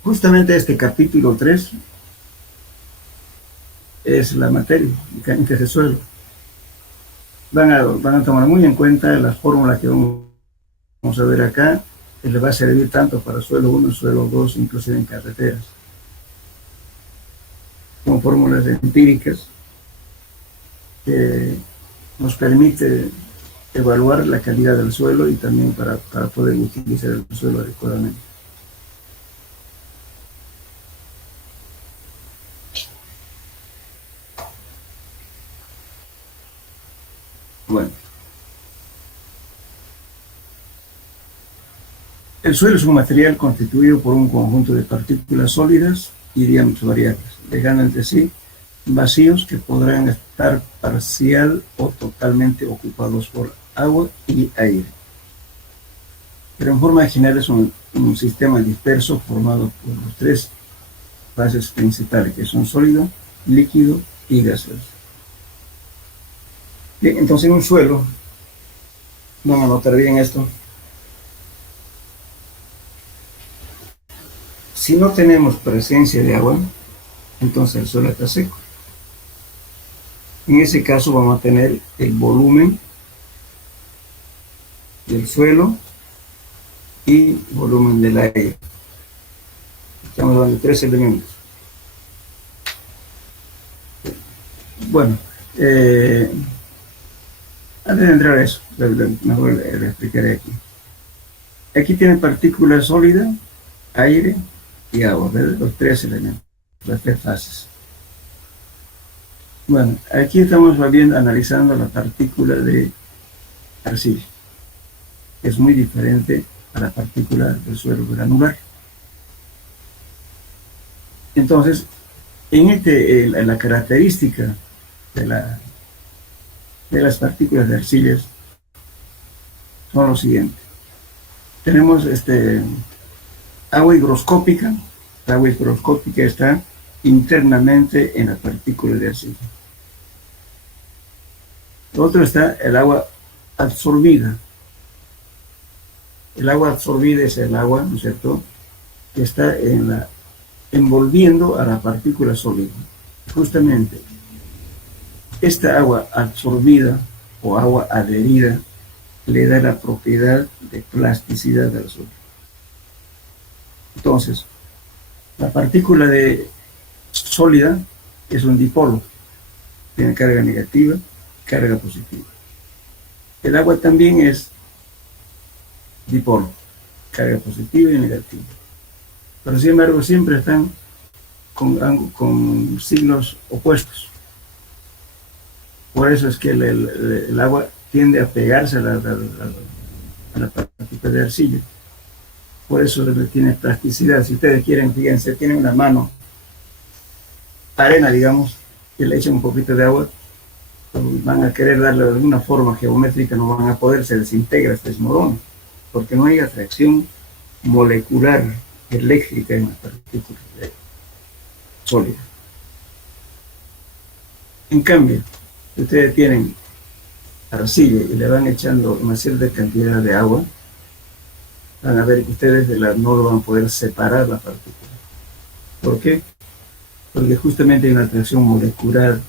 Justamente este capítulo 3 es la materia mecánica de suelo. Van a tomar muy en cuenta las fórmulas que vamos a ver acá, que les va a servir tanto para suelo 1, suelo 2, inclusive en carreteras. Son fórmulas empíricas que nos permite evaluar la calidad del suelo y también para poder utilizar el suelo adecuadamente. Bueno, el suelo es un material constituido por un conjunto de partículas sólidas y diámetros variables, dejando entre sí vacíos que podrán estar parcial o totalmente ocupados por agua y aire. Pero en forma general es un sistema disperso formado por los tres fases principales, que son sólido, líquido y gaseoso. Bien, entonces en un suelo, vamos a notar bien esto. Si no tenemos presencia de agua, entonces el suelo está seco. En ese caso vamos a tener el volumen del suelo y volumen del aire. Estamos hablando de tres elementos. Bueno, antes de entrar a eso, mejor le explicaré aquí. Aquí tiene partículas sólidas, aire y agua, ¿verdad? Los tres elementos, las tres fases. Bueno, aquí estamos bien analizando la partícula de arcilla. Es muy diferente a la partícula del suelo granular. Entonces, en la característica de las partículas de arcillas son los siguientes. Tenemos agua higroscópica. La agua higroscópica está internamente en la partícula de arcilla. Otro está el agua absorbida. El agua absorbida es el agua, ¿no es cierto?, que está envolviendo a la partícula sólida. Justamente esta agua absorbida o agua adherida le da la propiedad de plasticidad al suelo. Entonces, la partícula sólida es un dipolo, tiene carga negativa, carga positiva. El agua también es dipolo, carga positiva y negativa. Pero sin embargo siempre están con signos opuestos. Por eso es que el agua tiende a pegarse a la partícula de arcilla. Por eso tiene plasticidad. Si ustedes quieren, fíjense, tienen una mano, arena, digamos, que le echan un poquito de agua, van a querer darle alguna forma geométrica, no van a poder, se desintegra, se desmorona, porque no hay atracción molecular eléctrica en la partícula sólida. En cambio, si ustedes tienen arcilla y le van echando una cierta cantidad de agua, van a ver que ustedes no lo van a poder separar la partícula. ¿Por qué? Porque justamente hay una atracción molecular,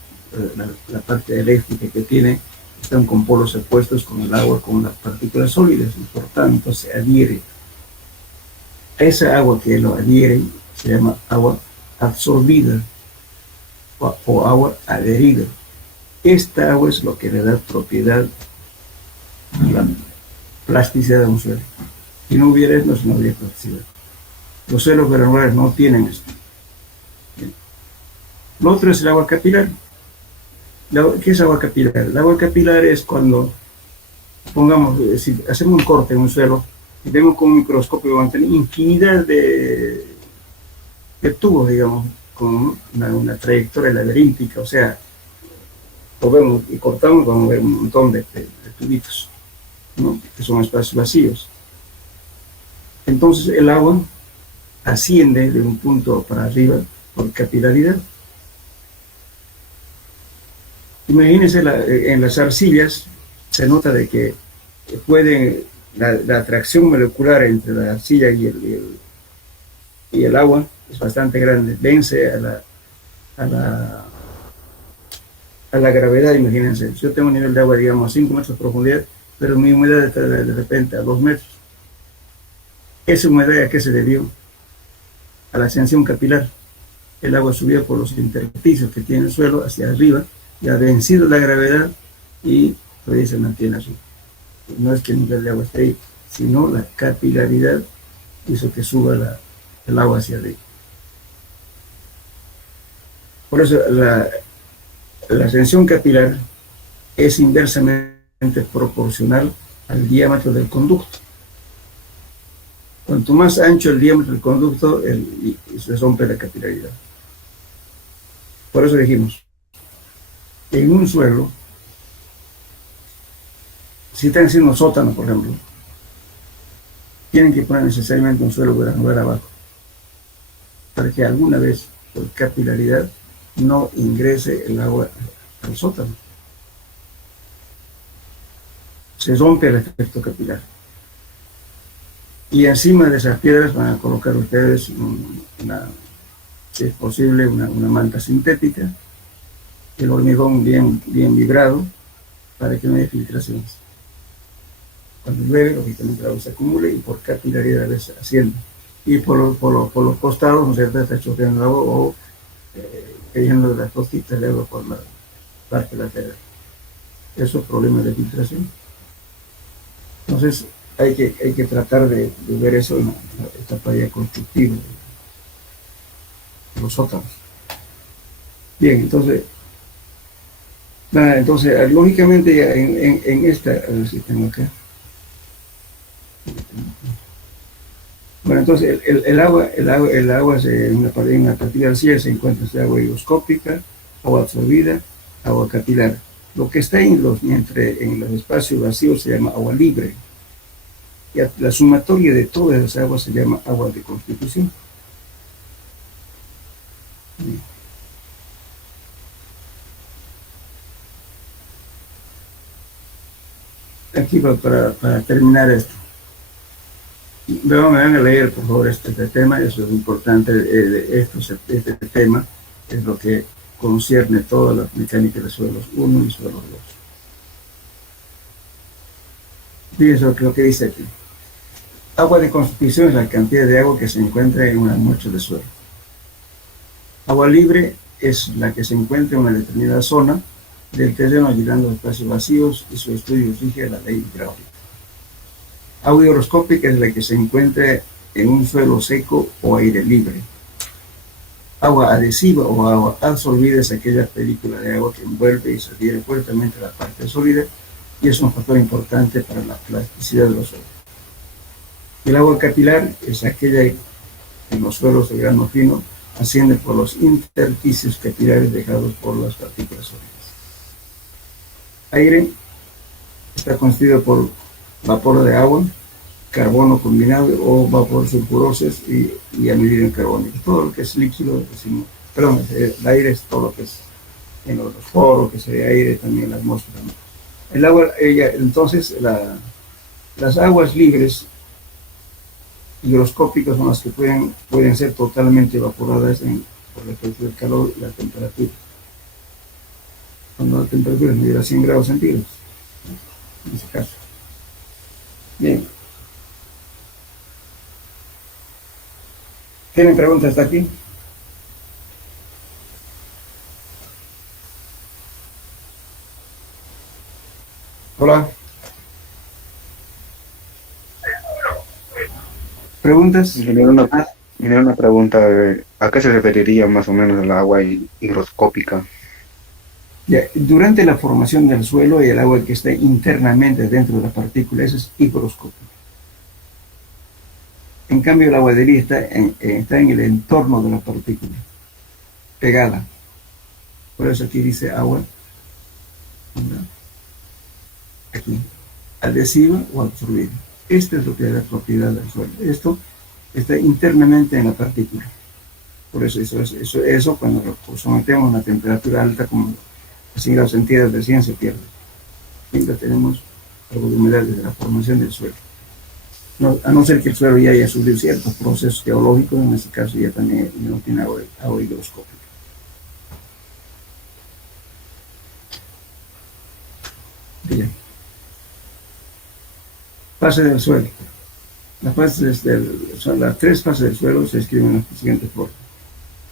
la parte eléctrica que tiene, están con polos opuestos con el agua, con las partículas sólidas, y por tanto se adhiere. Esa agua que lo adhiere se llama agua absorbida o agua adherida. Esta agua es lo que le da propiedad a la plasticidad de un suelo. Si no hubiera esto, no habría plasticidad. Los suelos granulares no tienen esto. Bien. Lo otro es el agua capilar. ¿Qué es agua capilar? El agua capilar es cuando, pongamos, si hacemos un corte en un suelo y vemos con un microscopio, vamos a tener infinidad de tubos, digamos, con una trayectoria laberíntica, o sea, lo vemos y cortamos, vamos a ver un montón de tubitos, ¿no? Que son espacios vacíos. Entonces el agua asciende de un punto para arriba por capilaridad. Imagínense en las arcillas, se nota de que la atracción molecular entre la arcilla y el agua es bastante grande, vence a la gravedad. Imagínense, yo tengo un nivel de agua, digamos, a 5 metros de profundidad, pero mi humedad está de repente a 2 metros. ¿Esa humedad a qué se debió? A la ascensión capilar. El agua subía por los intersticios que tiene el suelo hacia arriba, y ha vencido la gravedad y todavía se mantiene así. No es que el nivel de agua esté ahí, sino la capilaridad hizo que suba el agua hacia arriba. Por eso la ascensión capilar es inversamente proporcional al diámetro del conducto. Cuanto más ancho el diámetro del conducto, se rompe la capilaridad. Por eso dijimos, en un suelo, si están haciendo sótano, por ejemplo, tienen que poner necesariamente un suelo granular abajo, para que alguna vez, por capilaridad, no ingrese el agua al sótano. Se rompe el efecto capilar. Y encima de esas piedras van a colocar ustedes, si es posible, una manta sintética, el hormigón bien vibrado, para que no haya filtraciones. Cuando llueve, lógicamente el agua se acumule y por capilaridad asciende. Y por los costados, ¿no es cierto?, está chorreando el agua o cayendo de las gotitas de agua por la parte lateral. Eso es problema de filtración. Entonces, hay que tratar de ver eso en la etapa ya constructiva de los sótanos. Bien, entonces, lógicamente ya en esta, a ver si tengo acá. Bueno, entonces el agua en una partida arcilla se encuentra agua higroscópica, agua absorbida, agua capilar. Lo que está en los espacios vacíos se llama agua libre. Y la sumatoria de todas las aguas se llama agua de constitución. Aquí para terminar esto. Me van a leer, por favor, este tema. Eso es importante. Este tema es lo que concierne toda la mecánica de suelos 1 y suelos 2. Fíjense lo que dice aquí. Agua de constitución es la cantidad de agua que se encuentra en una muestra de suelo. Agua libre es la que se encuentra en una determinada zona del terreno llenando espacios vacíos, y su estudio rige la ley hidráulica. Agua higroscópica es la que se encuentra en un suelo seco o aire libre. Agua adhesiva o agua absorbida es aquella película de agua que envuelve y se adhiere fuertemente a la parte sólida, y es un factor importante para la plasticidad de los suelos. El agua capilar es aquella en los suelos de grano fino asciende por los intersticios capilares dejados por las partículas sólidas. Aire está constituido por vapor de agua, carbono combinado o vapor sulfurosos y anhídrido carbónico. Todo lo que es líquido, el aire es todo lo que es en los poros, que se ve aire también en la atmósfera, ¿no? El agua, entonces las aguas libres higroscópicas son las que pueden ser totalmente evaporadas por el efecto del calor y la temperatura. Cuando la temperatura es mayor a 100 grados centígrados, en ese caso. Bien. ¿Tienen preguntas hasta aquí? Hola. ¿Preguntas? Una pregunta, ¿a qué se referiría más o menos el agua higroscópica? Ya, durante la formación del suelo y el agua que está internamente dentro de la partícula, eso es higroscópico. En cambio, el agua de río está en el entorno de la partícula, pegada. Por eso aquí dice agua, ¿verdad? Aquí, adhesiva o absorbida. Esta es lo que es la propiedad del suelo. Esto está internamente en la partícula. Por eso, eso cuando lo sometemos a una temperatura alta como 100 grados centígrados recién se pierde. Siempre tenemos algo de humedad desde la formación del suelo. No, a no ser que el suelo ya haya sufrido ciertos procesos geológicos, en ese caso ya también no tiene agua higroscópica. Bien. Fase del suelo. Las tres fases del suelo se escriben en la siguiente forma.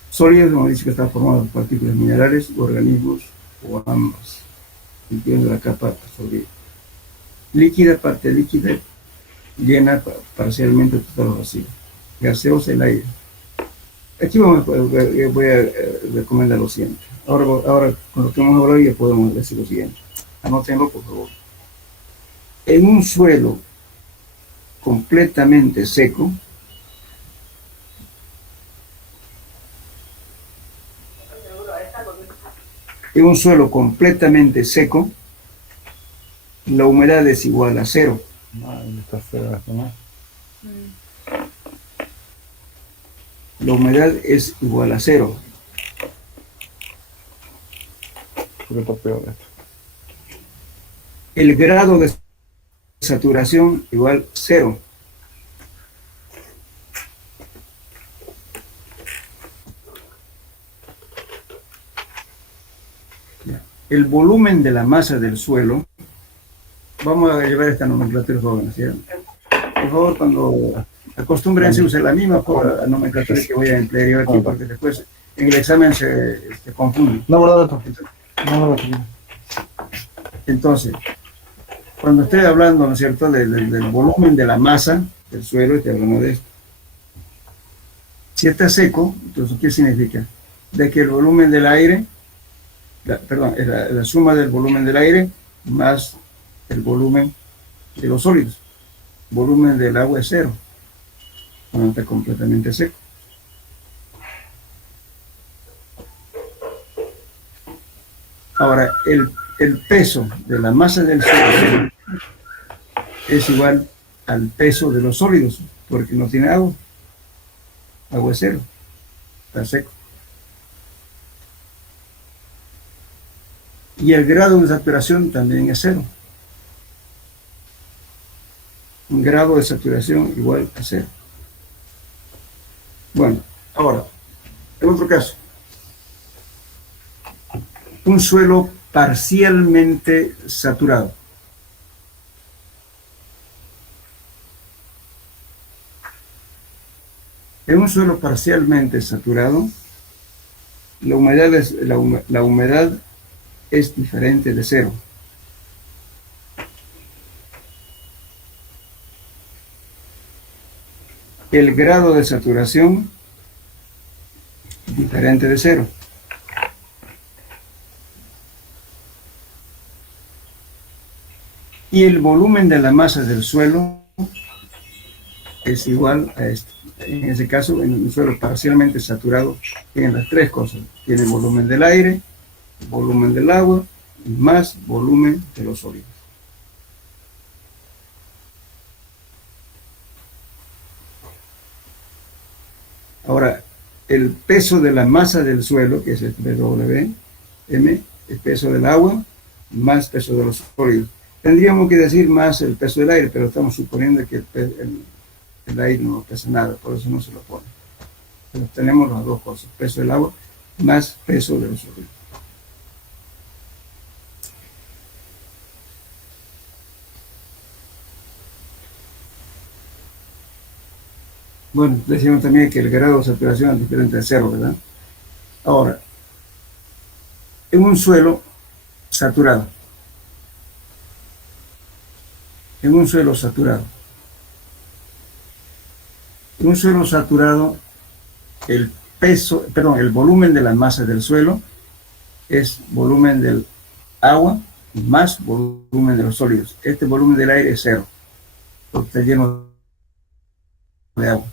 Sólido, como dice que está formado por partículas minerales, organismos o ambas, incluyendo la capa absorbida. Líquida, parte líquida, llena parcialmente total o vacío. Gaseosa, el aire. Aquí voy a recomendar lo siguiente. Ahora, con lo que hemos hablado ya podemos decir lo siguiente. Anótenlo, por favor. En un suelo completamente seco, la humedad es igual a 0. Está feo, ¿no? La humedad es igual a 0. Porque está peor esto. El grado de saturación igual 0. El volumen de la masa del suelo, vamos a llevar esta nomenclatura joven, ¿sí? Por favor, cuando acostúmbrense a usar la misma nomenclatura que voy a emplear yo aquí, porque después en el examen se confunde. No, guardado esto. No, Entonces, cuando estoy hablando, ¿no es cierto?, del volumen de la masa del suelo, estoy hablando de esto. Si está seco, entonces, ¿qué significa? De que el volumen del aire, la suma del volumen del aire más el volumen de los sólidos. El volumen del agua es 0, cuando está completamente seco. Ahora, el peso de la masa del suelo es igual al peso de los sólidos, porque no tiene agua. Agua es 0, está seco. Y el grado de saturación también es 0. Un grado de saturación igual a 0. Bueno, ahora, en otro caso. Un suelo parcialmente saturado. En un suelo parcialmente saturado, la humedad es diferente de 0. El grado de saturación es diferente de 0. Y el volumen de la masa del suelo es igual a esto. En ese caso, en un suelo parcialmente saturado, tiene las tres cosas. Tiene el volumen del aire, el volumen del agua y más volumen de los sólidos. Ahora, el peso de la masa del suelo, que es el PWM, el peso del agua, más peso de los sólidos. Tendríamos que decir más el peso del aire, pero estamos suponiendo que el aire no pesa nada, por eso no se lo pone. Pero tenemos las dos cosas, peso del agua más peso de los sólidos. Bueno, decíamos también que el grado de saturación es diferente de cero, ¿verdad? Ahora, en un suelo saturado, en un suelo saturado, el peso, perdón, el volumen de las masas del suelo es volumen del agua más volumen de los sólidos. Este volumen del aire es cero, porque está lleno de agua.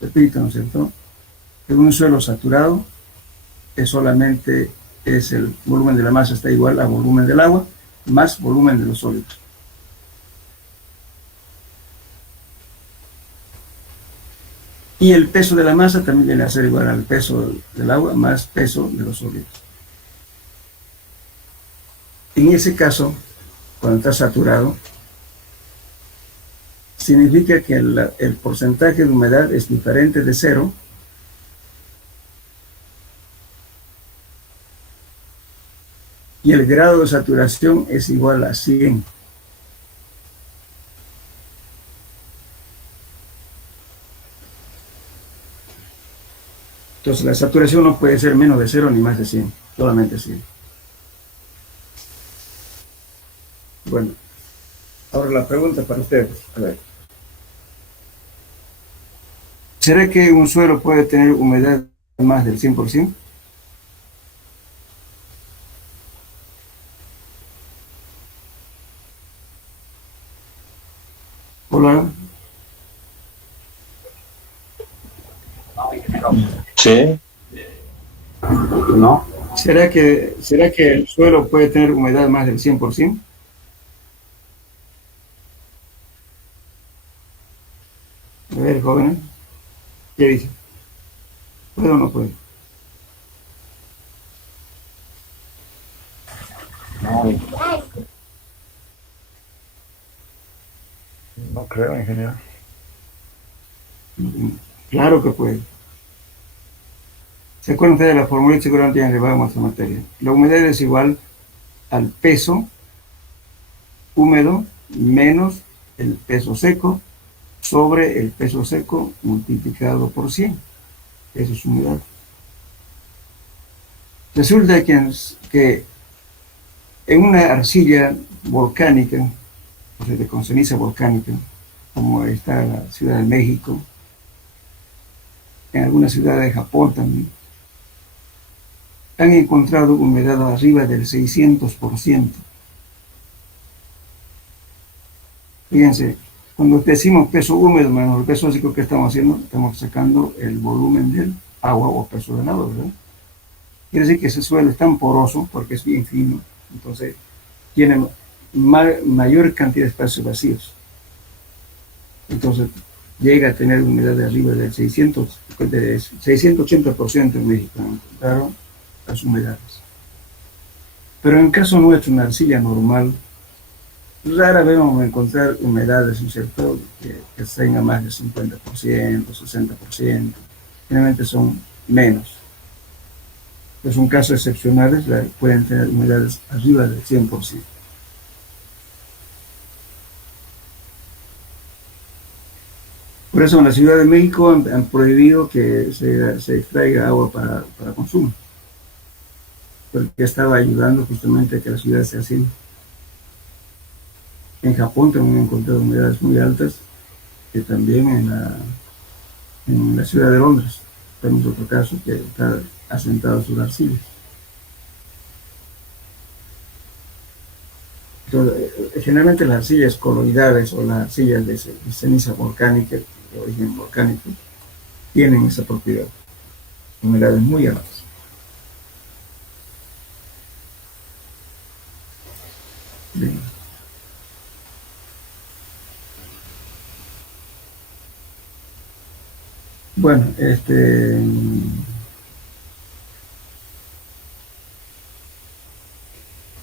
Repito, ¿no es cierto? En un suelo saturado es el volumen de la masa está igual al volumen del agua más volumen de los sólidos. Y el peso de la masa también viene a ser igual al peso del agua más peso de los sólidos. En ese caso, cuando está saturado, significa que el porcentaje de humedad es diferente de cero y el grado de saturación es igual a 100. Entonces la saturación no puede ser menos de 0 ni más de 100, solamente 100. Bueno, ahora la pregunta para ustedes. A ver. ¿Será que un suelo puede tener humedad más del 100%? Hola. Sí. No. ¿Será que el suelo puede tener humedad más del 100%? A ver, jóvenes, ¿qué dice? ¿Puede o no puede? No creo, ingeniero. Claro que puede. ¿Se acuerdan ustedes de la fórmula? Seguramente ya han llevado más materia. La humedad es igual al peso húmedo menos el peso seco sobre el peso seco multiplicado por 100. Eso es humedad. Resulta que en una arcilla volcánica, o sea, con ceniza volcánica, como está en la Ciudad de México, en algunas ciudades de Japón también, han encontrado humedad arriba del 600%. Fíjense, cuando decimos peso húmedo menos el peso seco, ¿qué estamos haciendo? Estamos sacando el volumen del agua o peso del agua, ¿verdad? Quiere decir que ese suelo es tan poroso porque es bien fino, entonces tiene mayor cantidad de espacios vacíos. Entonces llega a tener humedad de arriba del 680% en México, encontraron las humedades. Pero en el caso nuestro, una arcilla normal, rara vez vamos a encontrar humedades, ¿no es cierto?, que tengan más del 50%, 60%, generalmente son menos. Pero son casos excepcionales, pueden tener humedades arriba del 100%. Por eso en la Ciudad de México han prohibido que se extraiga agua para consumo, porque estaba ayudando justamente a que la ciudad se así. En Japón también han encontrado humedades muy altas, que también en la ciudad de Londres. Tenemos otro caso que está asentado sobre arcillas. Entonces, generalmente las arcillas coloidales o las arcillas de ceniza volcánica, de origen volcánico, tienen esa propiedad, humedades muy altas. Bien. Bueno,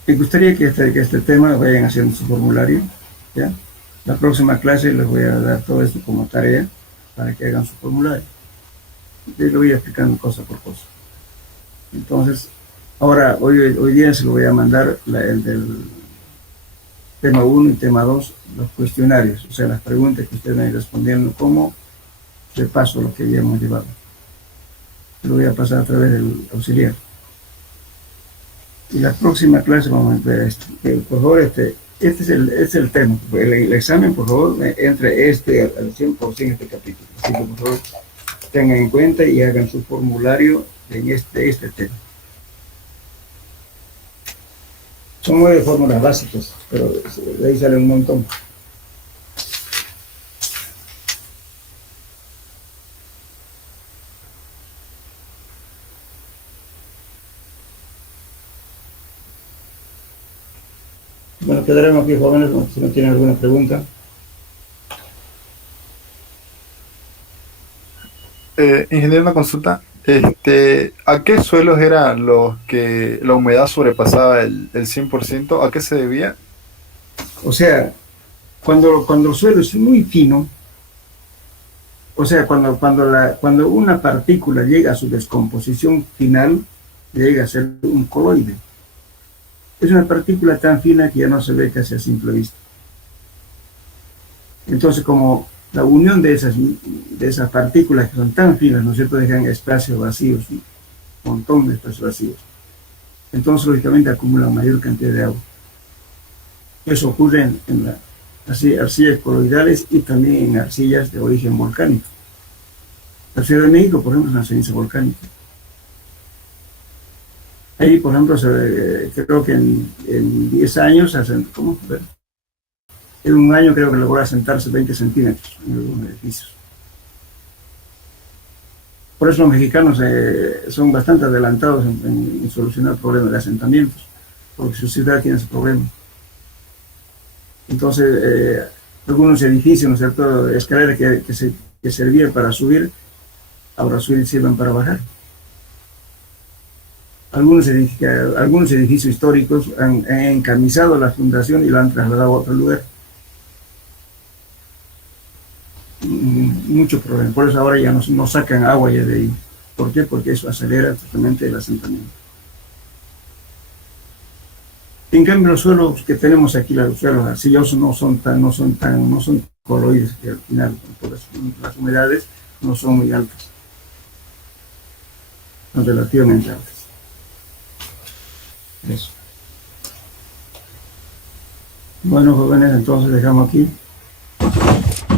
me gustaría que este tema vayan haciendo su formulario, ¿ya? La próxima clase les voy a dar todo esto como tarea para que hagan su formulario. Yo le voy explicando cosa por cosa. Entonces, ahora, hoy día se lo voy a mandar el del tema 1 y tema 2, los cuestionarios, o sea, las preguntas que ustedes van respondiendo como repaso lo que ya hemos llevado. Se lo voy a pasar a través del auxiliar. Y la próxima clase vamos a ver esto. Por favor, este es el tema. El examen, por favor, entre al 100% este capítulo. Así que, por favor, tengan en cuenta y hagan su formulario en este tema. Son 9 fórmulas básicas, pero de ahí sale un montón. Bueno, quedaremos aquí, jóvenes, si no tienen alguna pregunta. Ingeniero, una consulta. ¿A qué suelos eran los que la humedad sobrepasaba el 100%? ¿A qué se debía? O sea, cuando el suelo es muy fino, o sea, cuando una partícula llega a su descomposición final, llega a ser un coloide. Es una partícula tan fina que ya no se ve casi a simple vista. Entonces, como la unión de esas partículas que son tan finas, ¿no es cierto?, dejan espacios vacíos, un montón de espacios vacíos. Entonces, lógicamente, acumulan mayor cantidad de agua. Eso ocurre en las arcillas coloidales y también en arcillas de origen volcánico. La Ciudad de México, por ejemplo, es una ceniza volcánica. Ahí, por ejemplo, creo que en 10 años, ¿cómo? En un año creo que logró asentarse 20 centímetros en algunos edificios. Por eso los mexicanos son bastante adelantados en solucionar el problema de asentamientos, porque su ciudad tiene ese problema. Entonces, algunos edificios, ¿no es cierto?, escaleras que servían para subir, ahora sirven para bajar. Algunos edificios históricos han encamisado la fundación y la han trasladado a otro lugar. Mucho problema. Por eso ahora ya no sacan agua ya de ahí. ¿Por qué? Porque eso acelera totalmente el asentamiento. En cambio, los suelos que tenemos aquí, los suelos arcillosos, no son coloides, que al final las humedades no son muy altas, son relativamente altas. Eso. Bueno, jóvenes, entonces dejamos aquí.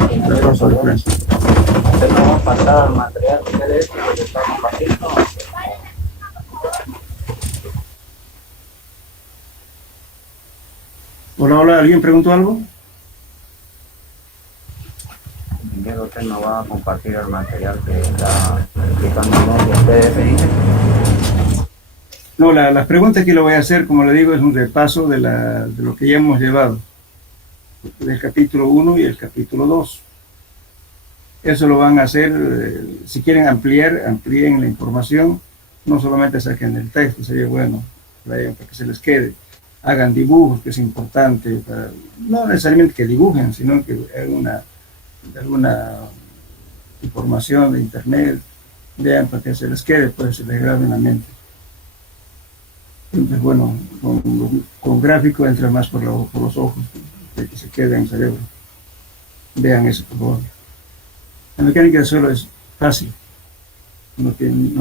¿Usted nos va a pasar el material que está compartiendo? Hola, ¿alguien preguntó algo? Ingeniero, usted nos va a compartir el material que está explicándonos de ustedes. No, las preguntas que le voy a hacer, como le digo, es un repaso de lo que ya hemos llevado, del capítulo 1 y el capítulo 2. Eso lo van a hacer, si quieren amplíen la información, no solamente saquen el texto, sería bueno para que se les quede. Hagan dibujos, que es importante, no necesariamente que dibujen, sino que hagan alguna información de internet, vean para que se les quede, pues se les grabe en la mente. Entonces, bueno, con gráfico entra más por los ojos, que se quede en el cerebro. Vean eso, por favor. La mecánica del suelo es fácil, no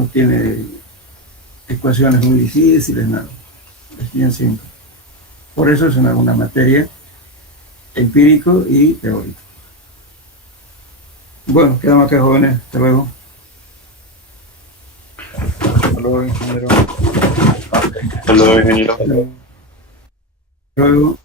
tiene ecuaciones muy difíciles, nada, es bien simple. Por eso es una materia empírico y teórico. Bueno, quedamos acá, jóvenes, hasta luego. Hasta luego, ingeniero. Hasta luego, ingeniero. Hasta luego.